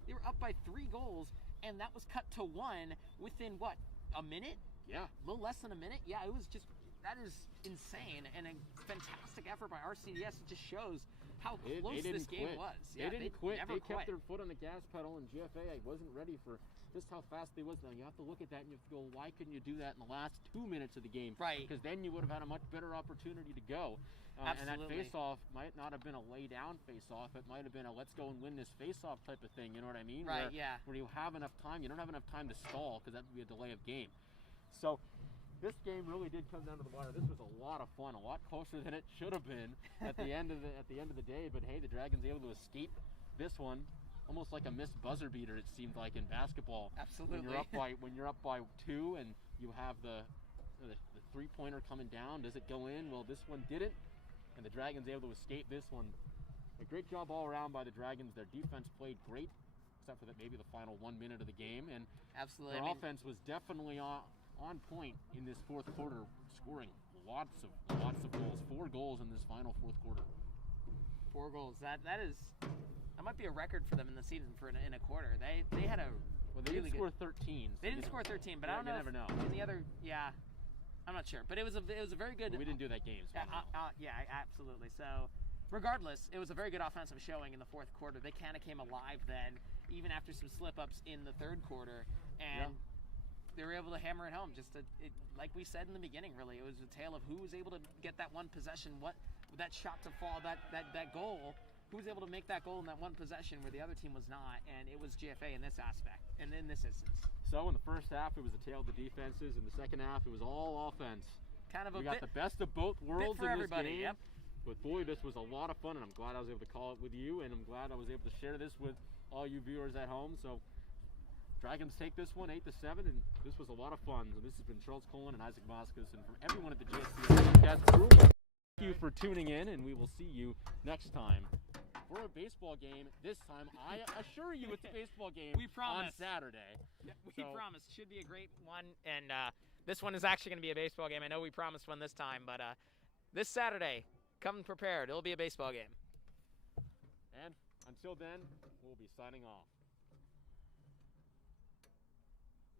They were up by 3 goals, and that was cut to 1 within what, a minute? Yeah. A little less than a minute? Yeah, it was just, that is insane, and a fantastic effort by RCDS. It just shows how close this game was. Yeah, they didn't quit. Never They kept quit. their foot on the gas pedal, and GFA wasn't ready for just how fast they was. Now you have to look at that and you have to go, why couldn't you do that in the last 2 minutes of the game? Right. Because then you would have had a much better opportunity to go. And that Absolutely. face-off might not have been a lay-down face-off. It might have been a let's go and win this face-off type of thing. You know what I mean? Right, yeah. Where you have enough time. You don't have enough time to stall because that would be a delay of game. So this game really did come down to the wire. This was a lot of fun, a lot closer than it should have been at the end of the day. But hey, the Dragons able to escape this one, almost like a missed buzzer beater. It seemed like in basketball. Absolutely. When you're up by 2 and you have the 3-pointer coming down, does it go in? Well, this one didn't, and the Dragons able to escape this one. A great job all around by the Dragons. Their defense played great, except for maybe the final 1 minute of the game, and Absolutely. their offense was definitely on point in this fourth quarter, scoring lots of goals. 4 goals in this final fourth quarter. 4 goals. That might be a record for them in the season for in a quarter. They had a Well, they really didn't score good. 13. So They didn't score 13, but I don't know. You never know. In the other, yeah, I'm not sure. But it was a very good. But we didn't do that game. So Yeah, yeah, absolutely. So regardless, it was a very good offensive showing in the fourth quarter. They kind of came alive then, even after some slip-ups in the third quarter, and they were able to hammer it home. Like we said in the beginning, really, it was a tale of who was able to get that one possession, that shot to fall, that goal, who was able to make that goal in that one possession where the other team was not, and it was GFA in this aspect, and in this instance. So in the first half, it was a tale of the defenses. In the second half, it was all offense. Kind of we got the best of both worlds for in everybody. this game. Yep. But boy, this was a lot of fun, and I'm glad I was able to call it with you, and I'm glad I was able to share this with all you viewers at home. So Dragons take this one 8-7, and this was a lot of fun. So this has been Charles Colin and Isaac Vasquez, and from everyone at the GSC podcast crew, thank you for tuning in, and we will see you next time for a baseball game. This time, I assure you, it's a baseball game. We promise. On Saturday. Yeah, we promise. Should be a great one, and this one is actually going to be a baseball game. I know we promised one this time, but this Saturday, come prepared. It'll be a baseball game. And until then, we'll be signing off.